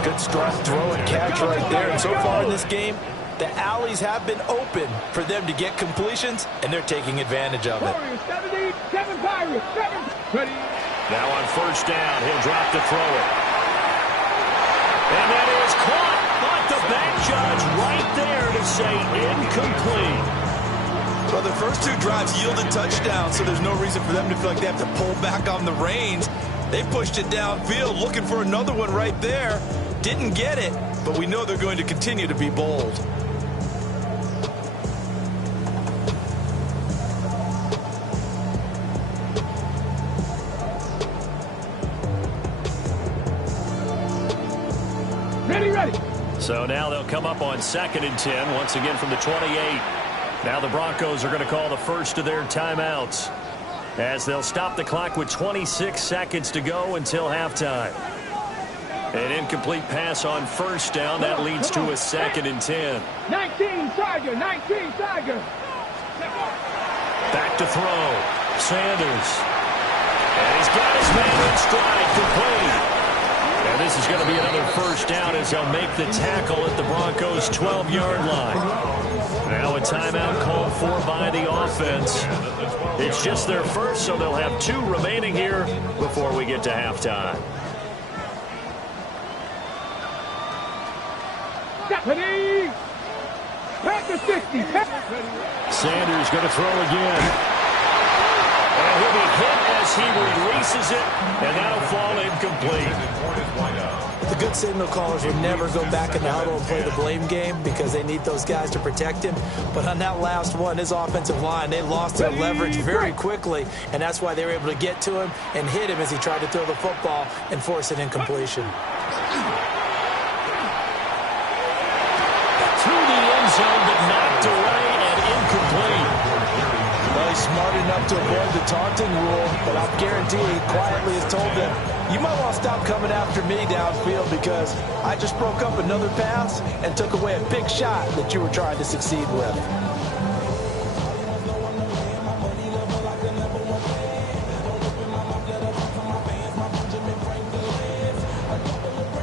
Good strong throw and catch right there. And so far in this game, the alleys have been open for them to get completions, and they're taking advantage of it. 70, 7 Pirates, 7. Ready? Now on first down, he'll drop to throw it. And that is caught, but the back judge right there to say incomplete. Well, the first 2 drives yielded touchdowns, so there's no reason for them to feel like they have to pull back on the reins. They pushed it downfield, looking for another one right there. Didn't get it, but we know they're going to continue to be bold. Ready. So now they'll come up on 2nd and 10, once again from the 28. Now the Broncos are going to call the first of their timeouts as they'll stop the clock with 26 seconds to go until halftime. An incomplete pass on first down. That leads to a 2nd and 10. 19 Tiger. 19 Tiger. Back to throw. Sanders. And he's got his man in stride, complete. And this is going to be another first down as they'll make the tackle at the Broncos' 12-yard line. Now a timeout called for by the offense. It's just their first, so they'll have 2 remaining here before we get to halftime. Ready? Back to 60. Sanders going to throw again. And he'll be hit as he releases it, and that'll fall incomplete. The good signal callers would never go back in the huddle and play the blame game because they need those guys to protect him. But on that last one, his offensive line, they lost their leverage very quickly, and that's why they were able to get to him and hit him as he tried to throw the football and force an incompletion. To the end zone, but knocked away and incomplete. Well, he's smart enough to avoid the taunting rule, but I guarantee he quietly has told them, you might want to stop coming after me downfield because I just broke up another pass and took away a big shot that you were trying to succeed with.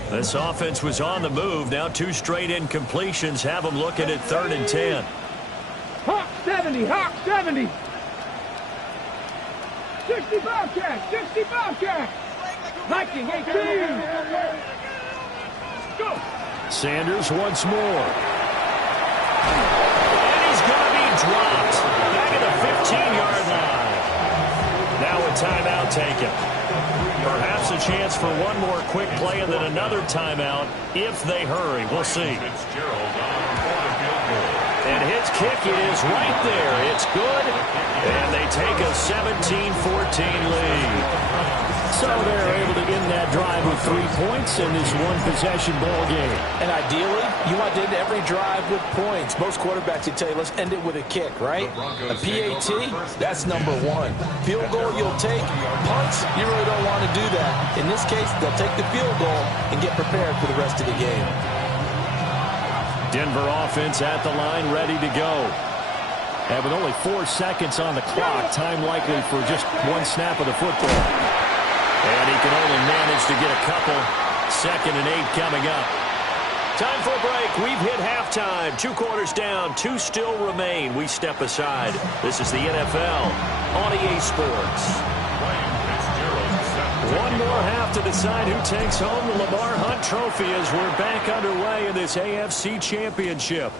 This offense was on the move. Now 2 straight incompletions have them looking at 3rd and 10. Hawk 70. Hawk 70. 60 Bobcat. 60 Bobcat. Viking 18. Go. Sanders once more. And he's going to be dropped back at the 15-yard line. Now a timeout taken. Perhaps a chance for one more quick play and then another timeout if they hurry. We'll see. And his kick is right there. It's good. And they take a 17-14 lead. So they're able to end that drive with 3 points in this one-possession ball game. And ideally, you want to end every drive with points. Most quarterbacks would tell you, let's end it with a kick, right? A PAT, that's number 1. Field goal you'll take. Punts, you really don't want to do that. In this case, they'll take the field goal and get prepared for the rest of the game. Denver offense at the line, ready to go. And with only 4 seconds on the clock, time likely for just one snap of the football. And he can only manage to get a couple. 2nd and 8 coming up. Time for a break. We've hit halftime. 2 quarters down. 2 still remain. We step aside. This is the NFL on EA Sports. One more half to decide who takes home the Lamar Hunt Trophy as we're back underway in this AFC Championship.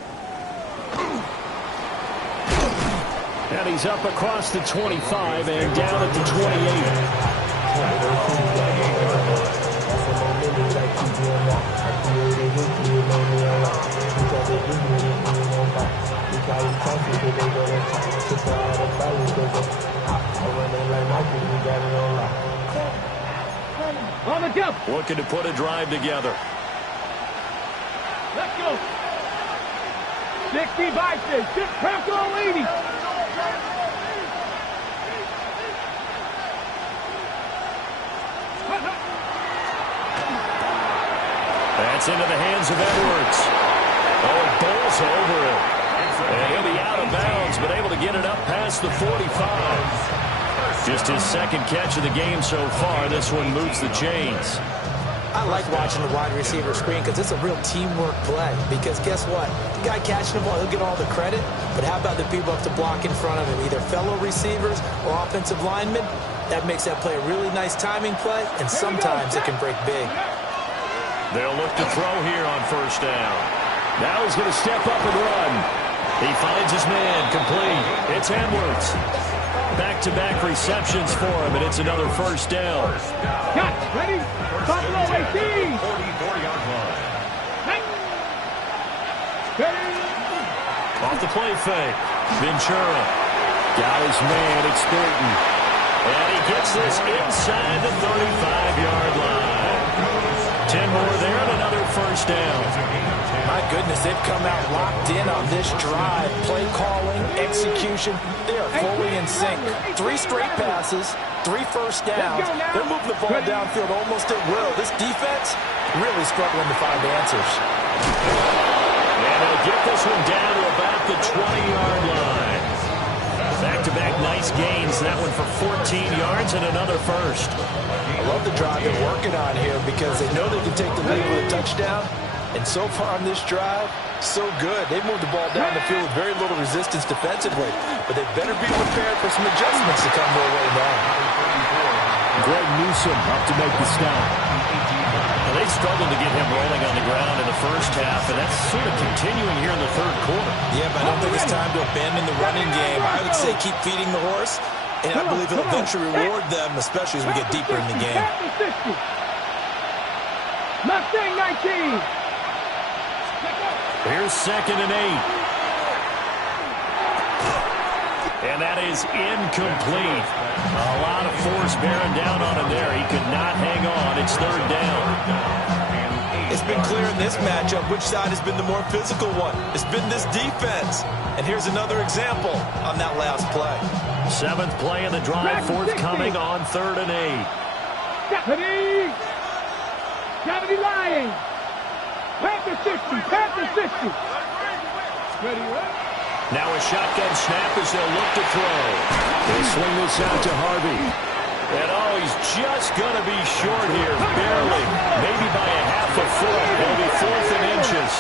And he's up across the 25 and down at the 28. On the jump. Looking to put a drive together. Let's go. 60 Bison. Sit press on 80. That's into the hands of Edwards. Oh, it bowls over him. And he'll be out of bounds, but able to get it up past the 45. Just his second catch of the game so far. This one moves the chains. I like watching the wide receiver screen because it's a real teamwork play. Because guess what? The guy catching the ball, he'll get all the credit. But how about the people up to block in front of him? Either fellow receivers or offensive linemen. That makes that play a really nice timing play, and sometimes it can break big. They'll look to throw here on first down. Now he's going to step up and run. He finds his man, complete. It's Edwards. Back-to-back receptions for him, and it's another first down. Got ready. Buffalo 18. Off the play fake. Ventura. Got his man. It's Thornton. And he gets this inside the 35-yard line. 10 more there and another first down. My goodness, they've come out locked in on this drive. Play calling, execution, they are fully in sync. 3 straight passes, 3 first downs. They're moving the ball downfield almost at will. This defense really struggling to find answers. And they'll get this one down to about the 20-yard line. Back-to-back nice gains. That one for 14 yards and another first. I love the drive they're working on here because they know they can take the lead with a touchdown. And so far on this drive, so good. They've moved the ball down the field with very little resistance defensively. But they better be prepared for some adjustments to come their way now. Greg Newsome up to make the stop. Well, they struggled to get him rolling on the ground in the first half, and that's sort of continuing here in the third quarter. Yeah, but I don't think it's time to abandon the running game. I would say keep feeding the horse, and I believe it'll eventually reward them, especially as we get deeper in the game. Mustang 19. Here's 2nd and 8. And that is incomplete. A lot of force bearing down on him there. He could not hang on. It's 3rd down. It's been clear in this matchup which side has been the more physical one. It's been this defense. And here's another example on that last play. 7th play of the drive, forthcoming on 3rd and 8. Deputy! Deputy Lions! Panther 60, Panther 60. Ready, right? Now a shotgun snap as they'll look to throw. They swing this out to Harvey. And oh, he's just going to be short here, barely. Maybe by a half a foot. It'll be 4th and inches.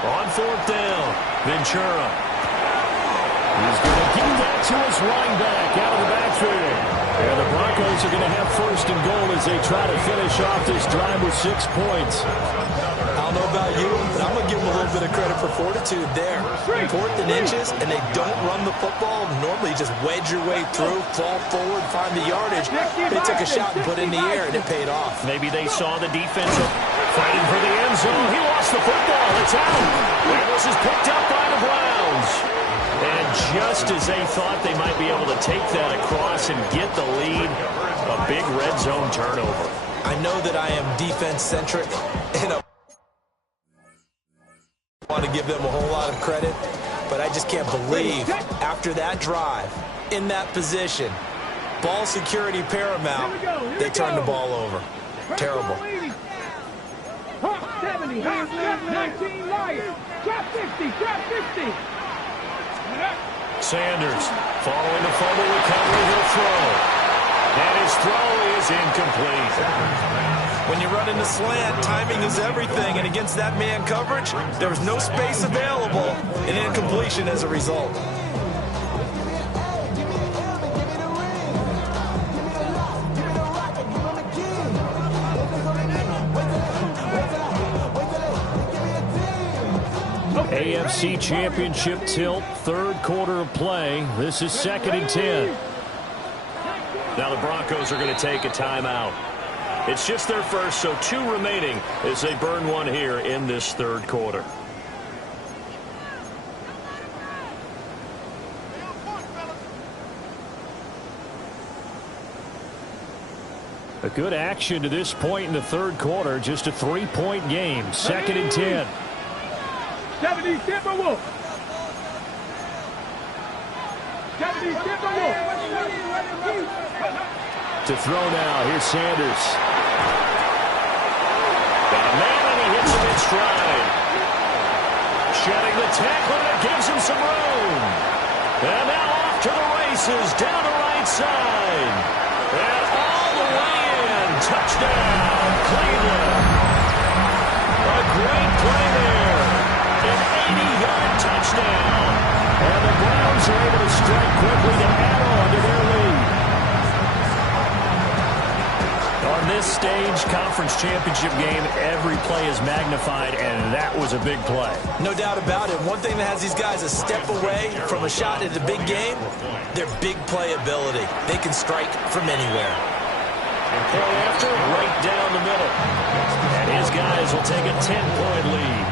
On 4th down, Ventura. He's going to give that to his running back out of the backfield. And the Broncos are going to have 1st and goal as they try to finish off this drive with 6 points. I don't know about you, but I'm going to give them a little bit of credit for fortitude there. 4th and inches, and they don't run the football. Normally you just wedge your way through, fall forward, find the yardage. They took a shot and put it in the air, and it paid off. Maybe they saw the defense fighting for the end zone. He lost the football. It's out. And this is picked up by the Browns. And just as they thought they might be able to take that across and get the lead, a big red zone turnover. I know that I am defense-centric, and I want to give them a whole lot of credit, but I just can't believe after that drive, in that position, ball security paramount, they turned the ball over. Terrible. Hawk 70, Hawk 19 Lions, trap 60, trap 60. Sanders following the fumble recovery, he'll throw. And his throw is incomplete. When you run in the slant, timing is everything, and against that man coverage, there was no space available, and incompletion as a result. AFC Championship tilt, 3rd quarter of play. This is 2nd and 10. Now the Broncos are going to take a timeout. It's just their first, so 2 remaining as they burn one here in this 3rd quarter. A good action to this point in the third quarter. Just a 3-point game. 2nd and 10. 70 Timberwolves. 70 Timberwolves. To throw now. Here's Sanders. Got a man, and he hits him in stride. Shedding the tackle, and it gives him some room. And now off to the races, down the right side. And all the way in. Touchdown, Cleveland. A great play there. An 80-yard touchdown. And the Browns are able to strike quickly to add on to their lead. On this stage, conference championship game, every play is magnified, and that was a big play. No doubt about it. One thing that has these guys a step away from a shot in the big game, their big play ability. They can strike from anywhere. And play after, right down the middle. And his guys will take a 10-point lead.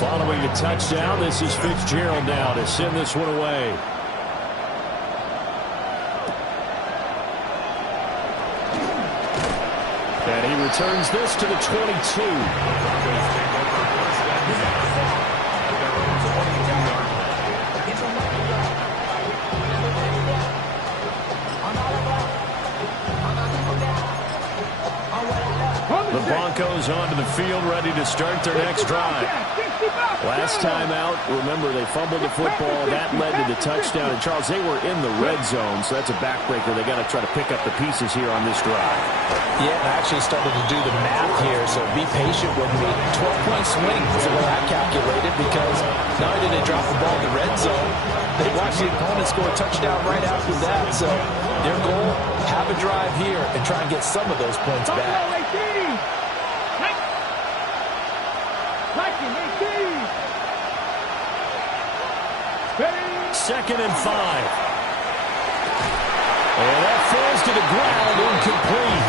Following the touchdown, this is Fitzgerald now to send this one away. And he returns this to the 22. The Broncos onto the field, ready to start their next drive. Last time out, remember, they fumbled the football. That led to the touchdown. And, Charles, they were in the red zone, so that's a backbreaker. They got to try to pick up the pieces here on this drive. Yeah, I actually started to do the math here, so be patient with me. 12-point swing is the way I calculated, because not only did they drop the ball in the red zone, they watched the opponent score a touchdown right after that. So their goal, have a drive here and try and get some of those points back. 2nd and 5. And that falls to the ground, incomplete.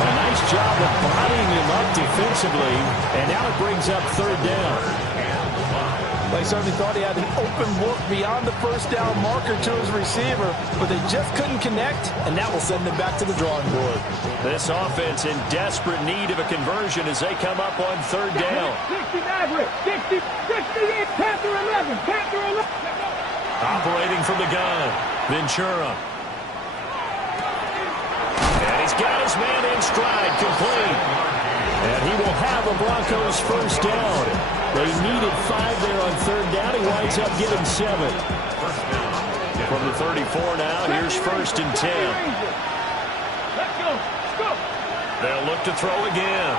A nice job of bodying him up defensively, and now it brings up 3rd down. They certainly thought he had an open look beyond the first down marker to his receiver, but they just couldn't connect, and that will send them back to the drawing board. This offense in desperate need of a conversion as they come up on 3rd down. 60 Maverick, 60, 68, Panther 11, Panther 11. Operating from the gun, Ventura. And he's got his man in stride, complete. And he will have a Broncos 1st down. They needed 5 there on 3rd down. He winds up getting 7. From the 34 now, here's 1st and 10. Let's go. They'll look to throw again.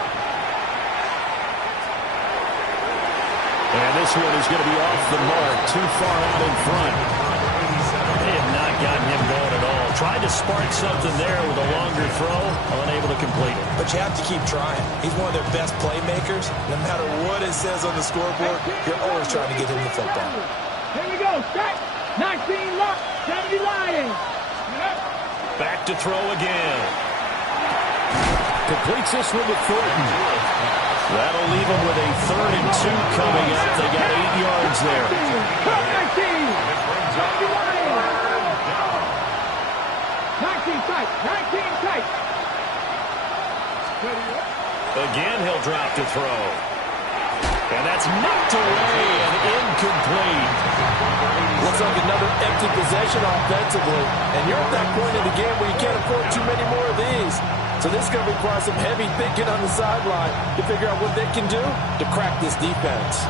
And this one is going to be off the mark, too far out in front. They have not gotten him going at all. Tried to spark something there with a longer throw, unable to complete it. But you have to keep trying. He's one of their best playmakers. No matter what it says on the scoreboard, you're always trying to get him the football. Here we go. Strike. 19 lock. 70 Lions. Back to throw again. Completes this one with Thornton. That'll leave them with a 3rd and 2 coming up. They got 8 yards there. 19 tight. 19 tight. Again, he'll drop to throw. And that's knocked away and incomplete. Looks like another empty possession offensively. And you're at that point in the game where you can't afford too many more of these. So this is going to require some heavy thinking on the sideline to figure out what they can do to crack this defense.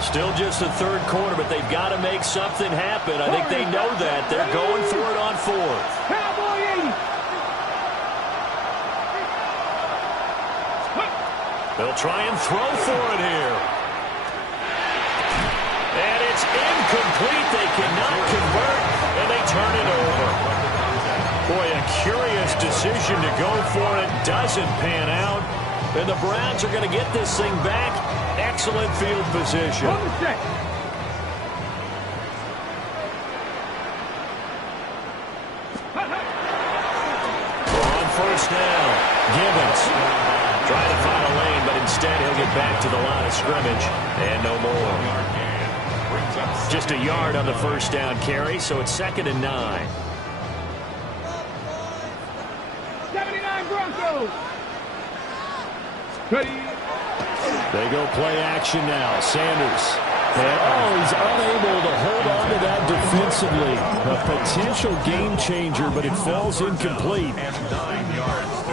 Still just the 3rd quarter, but they've got to make something happen. I think they know that. They're going for it on 4th. Cowboy 80. They'll try and throw for it here. And it's incomplete. They cannot convert, and they turn it over. Boy, a curious decision to go for it. Doesn't pan out. And the Browns are going to get this thing back. Excellent field position. On 1st down. Gibbons trying to find a lane, but instead he'll get back to the line of scrimmage. And no more. Just a yard on the 1st down carry, so it's 2nd and 9. go. Ready. They go play action now. Sanders. And, he's unable to hold on to that defensively. A potential game changer, but it falls incomplete.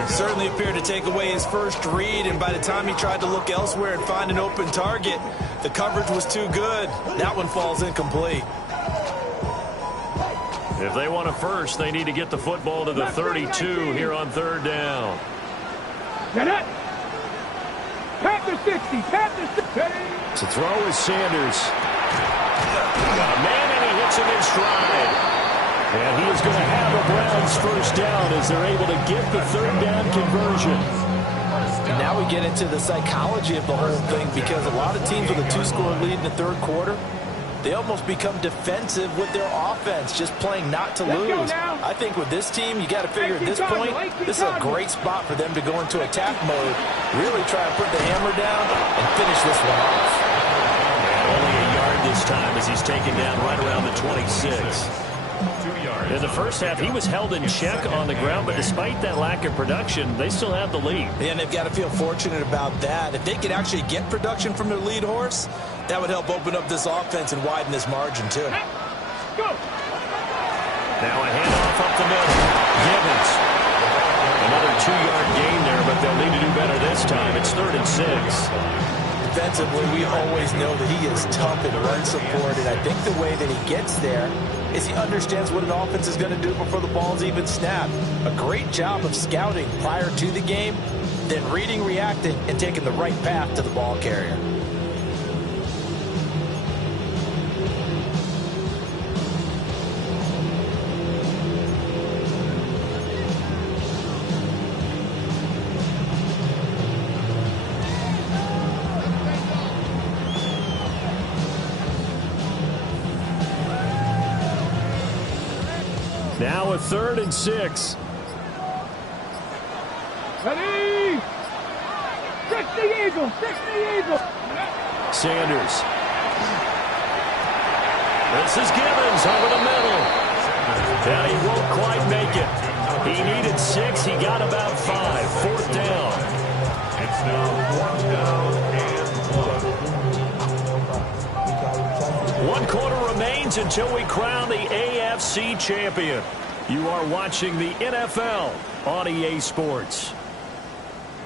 Certainly appeared to take away his first read, and by the time he tried to look elsewhere and find an open target, the coverage was too good. That one falls incomplete. If they want a first, they need to get the football to the 32 here on third down. Panther 60, Panther 60. To throw is Sanders. Got a man, and he hits him in stride. And he is going to have a Browns first down as they're able to get the third down conversion. And now we get into the psychology of the whole thing, because a lot of teams with a 2-score lead in the third quarter, they almost become defensive with their offense, just playing not to lose. I think with this team, you got to figure at this point, this is a great spot for them to go into attack mode, really try to put the hammer down and finish this one off. And only a yard this time as he's taken down right around the 26. In the first half, he was held in check on the ground, but despite that lack of production, they still have the lead. And they've got to feel fortunate about that. If they could actually get production from their lead horse, that would help open up this offense and widen this margin, too. Go. Now a handoff up the middle. Gibbons. Another 2-yard gain there, but they'll need to do better this time. It's 3rd and 6. Defensively, we always know that he is tough and run support, and I think the way that he gets there is he understands what an offense is going to do before the ball's even snapped. A great job of scouting prior to the game, then reading, reacting, and taking the right path to the ball carrier. Now a 3rd and 6. Ready. 60 Eagles, 60 Eagles. Sanders. This is Gibbons over the middle. And he won't quite make it. He needed 6. He got about 5. 4th down. It's now 4th down and 1. 1 quarter remains until we crown the AFC champion. You are watching the NFL on EA Sports.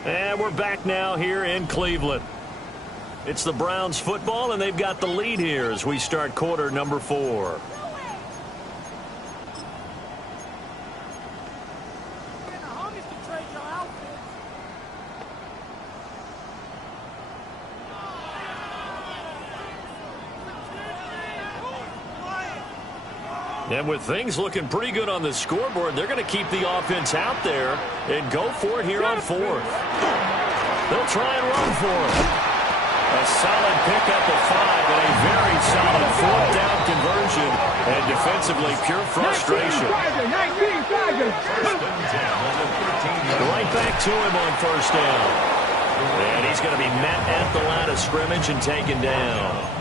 And we're back now here in Cleveland. It's the Browns football, and they've got the lead here as we start quarter number 4. And with things looking pretty good on the scoreboard, they're going to keep the offense out there and go for it here on 4th. They'll try and run for it. A solid pickup of 5 and a very solid 4th down conversion. And defensively, pure frustration. Right back to him on 1st down. And he's going to be met at the line of scrimmage and taken down.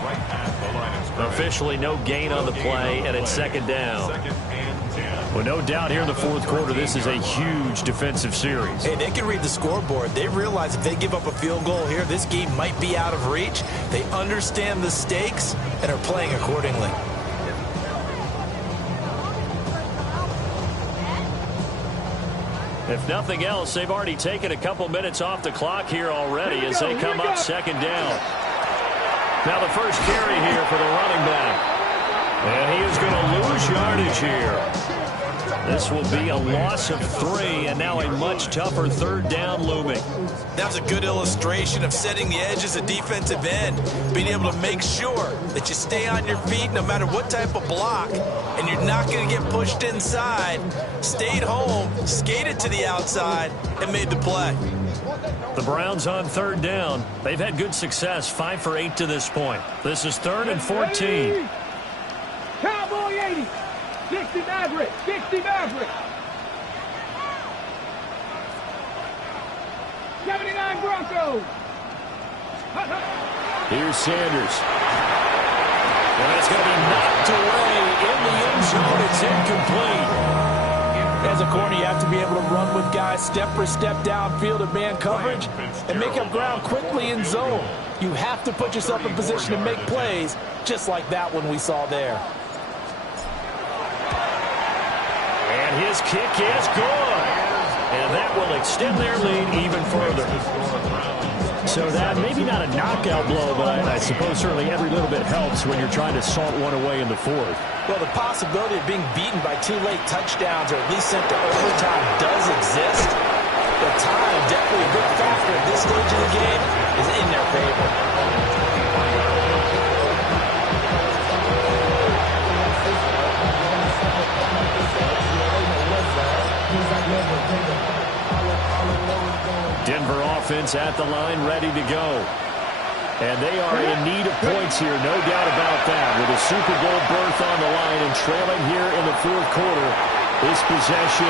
Officially no gain on the play, and it's 2nd down. Well, no doubt here in the 4th quarter, this is a huge defensive series. Hey, they can read the scoreboard. They realize if they give up a field goal here, this game might be out of reach. They understand the stakes and are playing accordingly. If nothing else, they've already taken a couple minutes off the clock here already as they come up 2nd down. Now the first carry here for the running back. And he is going to lose yardage here. This will be a loss of 3, and now a much tougher 3rd down looming. That's a good illustration of setting the edge as a defensive end, being able to make sure that you stay on your feet no matter what type of block, and you're not going to get pushed inside. Stayed home, skated to the outside, and made the play. The Browns on 3rd down. They've had good success, 5 for 8 to this point. This is 3rd and 14. Cowboy 80. 60 Maverick. 60 Maverick. 79 Broncos. Here's Sanders. And it's going to be knocked away in the end zone. It's incomplete. As a corner, you have to be able to run with guys step for step downfield of man coverage and make up ground quickly in zone. You have to put yourself in position to make plays, just like that one we saw there. And his kick is good. And that will extend their lead even further. So that, maybe not a knockout blow, but I suppose certainly every little bit helps when you're trying to salt one away in the fourth. Well, the possibility of being beaten by 2 late touchdowns or at least sent to overtime does exist. But time, definitely a big factor at this stage of the game, is in their favor. Denver offense at the line, ready to go. And they are in need of points here, no doubt about that. With a Super Bowl berth on the line and trailing here in the fourth quarter, this possession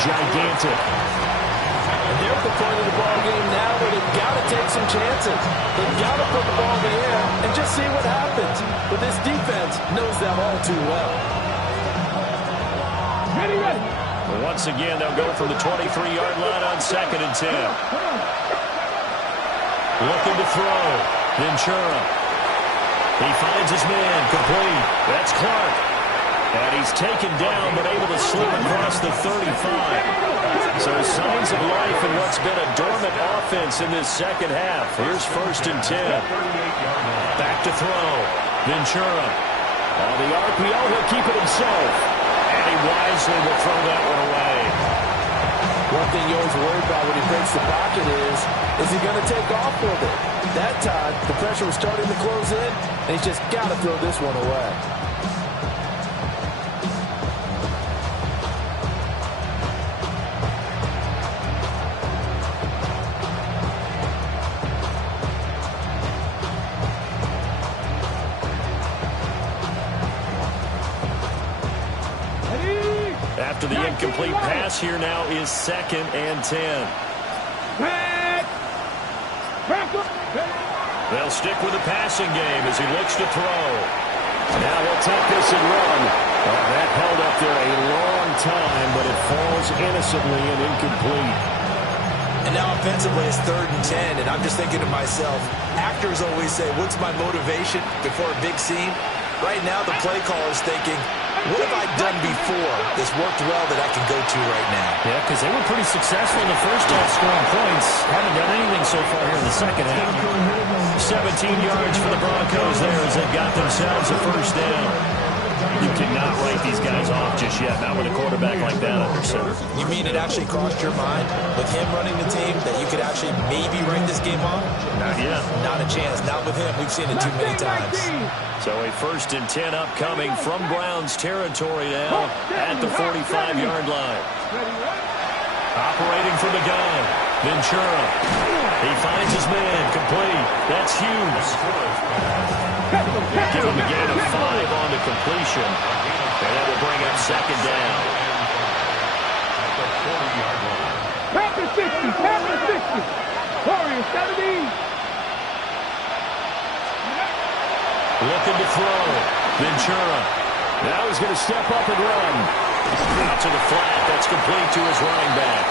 gigantic. And they're at the point of the ball game now where they've got to take some chances. They've got to put the ball in the air and just see what happens. But this defense knows that all too well. Ready. Once again, they'll go from the 23-yard line on 2nd and 10. Looking to throw. Ventura. He finds his man. Complete. That's Clark. And he's taken down, but able to slip across the 35. So signs of life in what's been a dormant offense in this second half. Here's 1st and 10. Back to throw. Ventura. On the RPO, he'll keep it himself. And he wisely will throw that one away. One thing you always worry about when he breaks the pocket is he going to take off with it? That time, the pressure was starting to close in, and he's just got to throw this one away. After the incomplete pass, here now is 2nd and 10. They'll stick with the passing game as he looks to throw. Now he'll take this and run. That held up there a long time, but it falls innocently and incomplete. And now offensively it's 3rd and 10, and I'm just thinking to myself, actors always say, what's my motivation before a big scene? Right now the play caller's thinking, what have I done before that's worked well that I can go to right now? Yeah, because they were pretty successful in the first half scoring points. Haven't done anything so far here in the second half. 17 yards for the Broncos there as they've got themselves a 1st down. You cannot write these guys off just yet, not with a quarterback like that under center. You mean it actually crossed your mind with him running the team that you could actually maybe write this game off? Not yet. Not a chance. Not with him. We've seen it too many times. So a 1st and 10 upcoming from Browns territory now at the 45-yard line. Operating from the gun, Ventura. He finds his man, complete. That's Hughes. Give him a gain of 5 on the completion. And that will bring up 2nd down. Pass the 60. Warriors, 70. Looking to throw. Ventura. Now he's going to step up and run. Out to the flat. That's complete to his running back.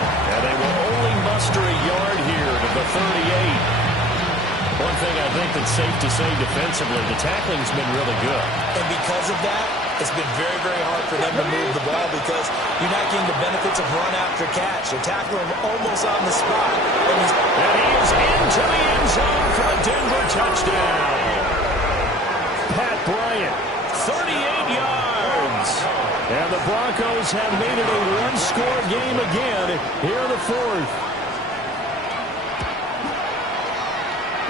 And they will only muster a yard here to the 38. One thing I think that's safe to say defensively, the tackling's been really good. And because of that, it's been very, very hard for them to move the ball because you're not getting the benefits of run after catch. They're tackling him almost on the spot. And he is into the end zone for a Denver touchdown. Pat Bryant, 38 yards. And the Broncos have made it a one-score game again here in the fourth.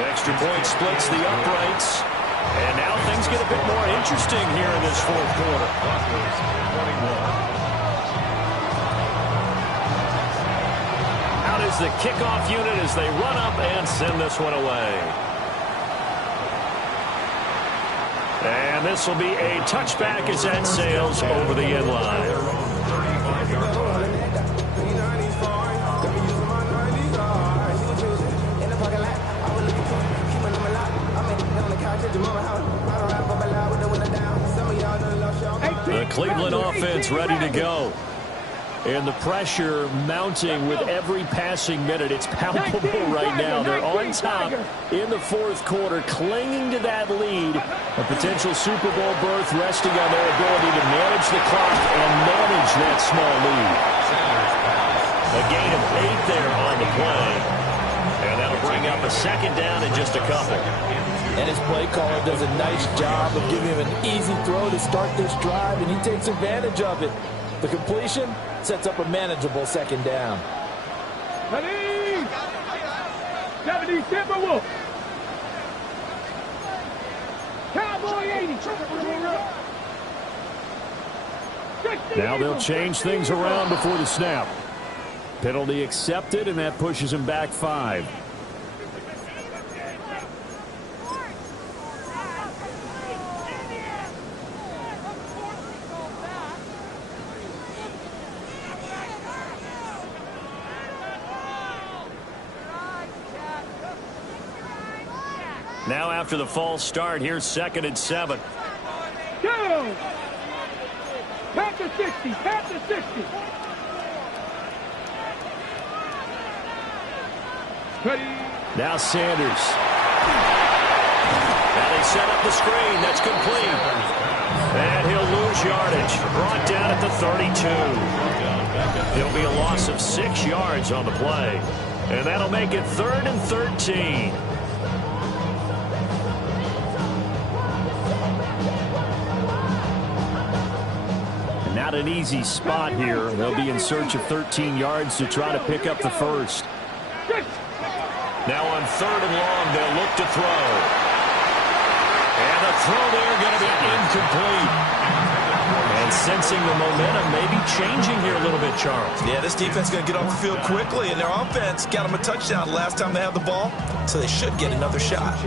Extra point splits the uprights. And now things get a bit more interesting here in this fourth quarter. Out is the kickoff unit as they run up and send this one away. And this will be a touchback as that sails over the end line. The Cleveland offense ready to go. And the pressure mounting with every passing minute. It's palpable right now. They're on top in the fourth quarter, clinging to that lead. A potential Super Bowl berth resting on their ability to manage the clock and manage that small lead. A gain of 8 there on the play. And that'll bring up a second down in just a couple. And his play caller does a nice job of giving him an easy throw to start this drive, and he takes advantage of it. The completion sets up a manageable second down. 70 Timberwolves. Cowboy 80. Now they'll change things around before the snap. Penalty accepted, and that pushes him back 5. Now after the false start, here's 2nd and 7. Go! Panther 60, Panther 60. Now Sanders. Now they set up the screen. That's complete. And he'll lose yardage. Brought down at the 32. It'll be a loss of 6 yards on the play. And that'll make it 3rd and 13. Not an easy spot here. They'll be in search of 13 yards to try to pick up the first. Now on 3rd and long, they'll look to throw. And the throw there going to be incomplete. And sensing the momentum maybe changing here a little bit, Charles. Yeah, this defense is going to get off the field quickly, and their offense got them a touchdown last time they had the ball, so they should get another shot.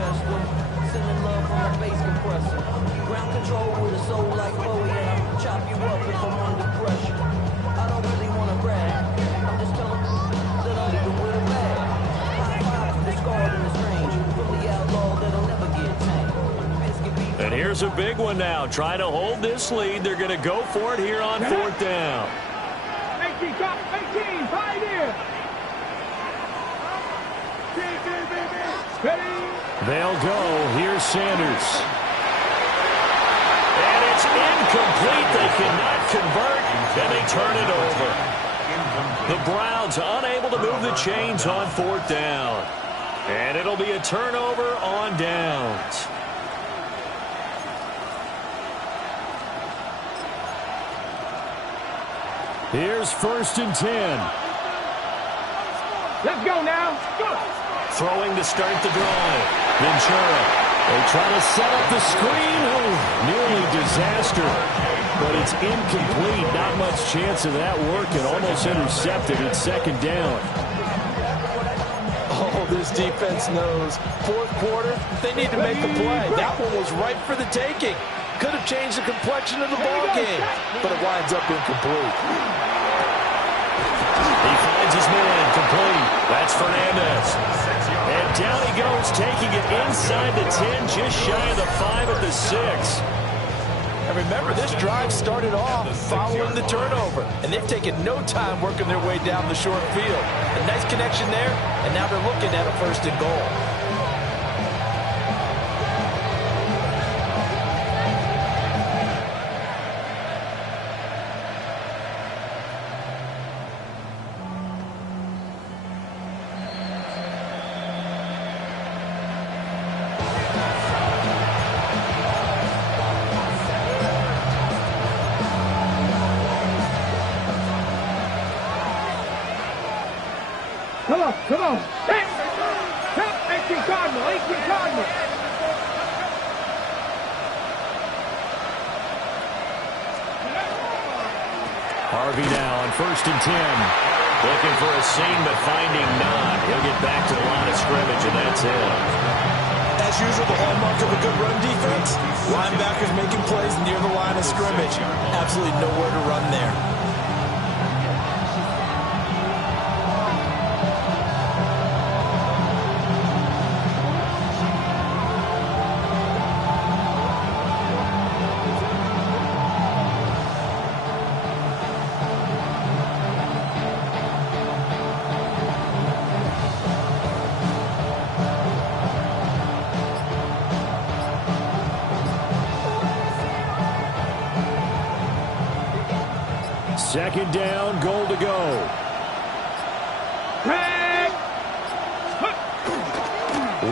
Ground control with a soul like Bowie, and I'll chop you up if I'm under pressure. I don't really want to brag. I'm just telling you that I'm even with a bag. High five to the scarred in this range. From the outlaw that'll never get tamed. And here's a big one now. Trying to hold this lead. They're going to go for it here on 4th down. 18, 5 here. They'll go. Here's Sanders. And it's incomplete. They cannot convert, and they turn it over. The Browns unable to move the chains on 4th down. And it'll be a turnover on downs. Here's 1st and 10. Let's go now. Go. Throwing to start the drive. Ventura. They try to set up the screen. Oh, nearly disaster. But it's incomplete. Not much chance of that working. Almost intercepted. It's 2nd down. Oh, this defense knows. 4th quarter, they need to make the play. That one was right for the taking. Could have changed the complexion of the ball game, but it winds up incomplete. He finds his man complete. That's Fernandez. And down he goes, taking it inside the 10, just shy of the 5 at the 6. And remember, this drive started off following the turnover, and they've taken no time working their way down the short field. A nice connection there, and now they're looking at a 1st and goal. Come on. 18 Cardinal. 18 Cardinal. Harvey now on 1st and 10. Looking for a seam, but finding none. He'll get back to the line of scrimmage, and that's it. As usual, the hallmark of a good run defense, linebackers making plays near the line of scrimmage. Absolutely nowhere to run there. Second down, goal to go.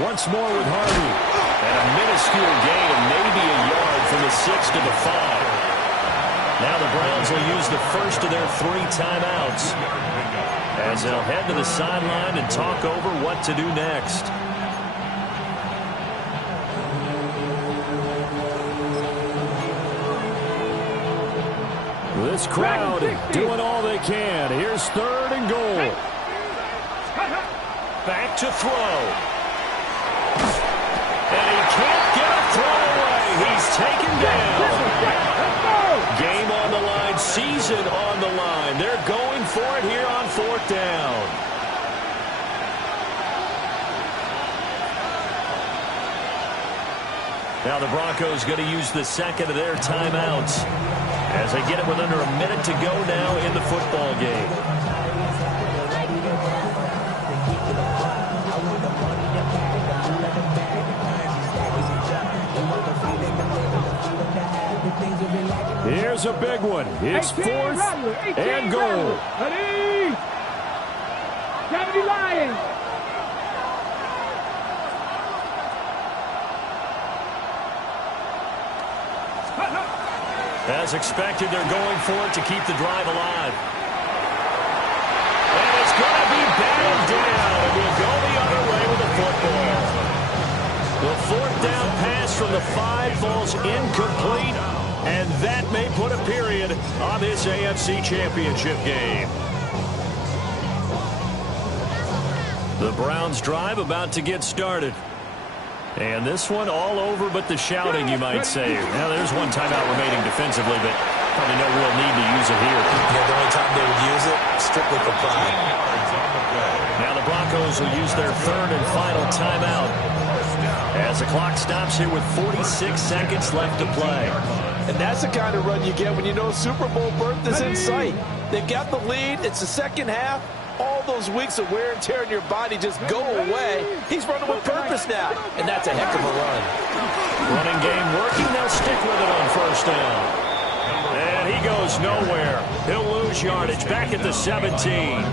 Once more with Harvey. And a minuscule gain, maybe a yard from the 6 to the 5. Now the Browns will use the first of their 3 timeouts as they'll head to the sideline and talk over what to do next. This crowd doing all they can. Here's 3rd and goal. Back to throw. And he can't get a throw away. He's taken down. Game on the line, season on the line. They're going for it here on 4th down. Now the Broncos going to use the second of their timeouts as they get it with under a minute to go now in the football game. Here's a big one. It's 4th and goal. Ready? 70 Lions. As expected, they're going for it to keep the drive alive. And it's going to be batted down. And we'll go the other way with the football. The 4th down pass from the 5 falls incomplete. And that may put a period on this AFC Championship game. The Browns drive about to get started. And this one all over but the shouting, you might say. Now, there's one timeout remaining defensively, but probably no real need to use it here. Yeah, the only time they would use it, strictly for pride. Now the Broncos will use their 3rd and final timeout as the clock stops here with 46 seconds left to play. And that's the kind of run you get when you know Super Bowl berth is in sight. They've got the lead. It's the second half. All those weeks of wear and tear in your body just go away. He's running with purpose now, and that's a heck of a run. Running game working. They'll stick with it on 1st down. And he goes nowhere. He'll lose yardage back at the 17.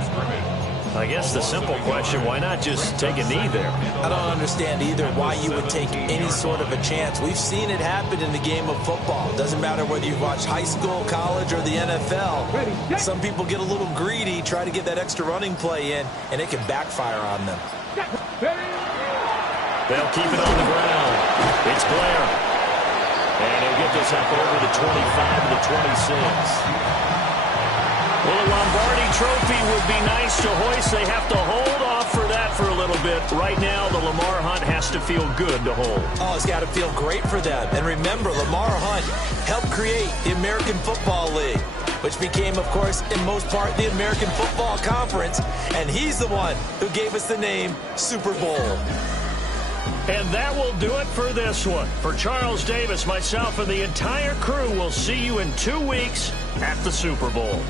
I guess the simple question, why not just take a knee there? I don't understand either why you would take any sort of a chance. We've seen it happen in the game of football. Doesn't matter whether you've watched high school, college, or the NFL. Some people get a little greedy, try to get that extra running play in, and it can backfire on them. They'll keep it on the ground. It's Blair. And he'll get this up over the 25 to the 26. Well, a Lombardi trophy would be nice to hoist. They have to hold off for that for a little bit. Right now, the Lamar Hunt has to feel good to hold. Oh, it's got to feel great for them. And remember, Lamar Hunt helped create the American Football League, which became, of course, in most part, the American Football Conference. And he's the one who gave us the name Super Bowl. And that will do it for this one. For Charles Davis, myself, and the entire crew, we'll see you in 2 weeks at the Super Bowl.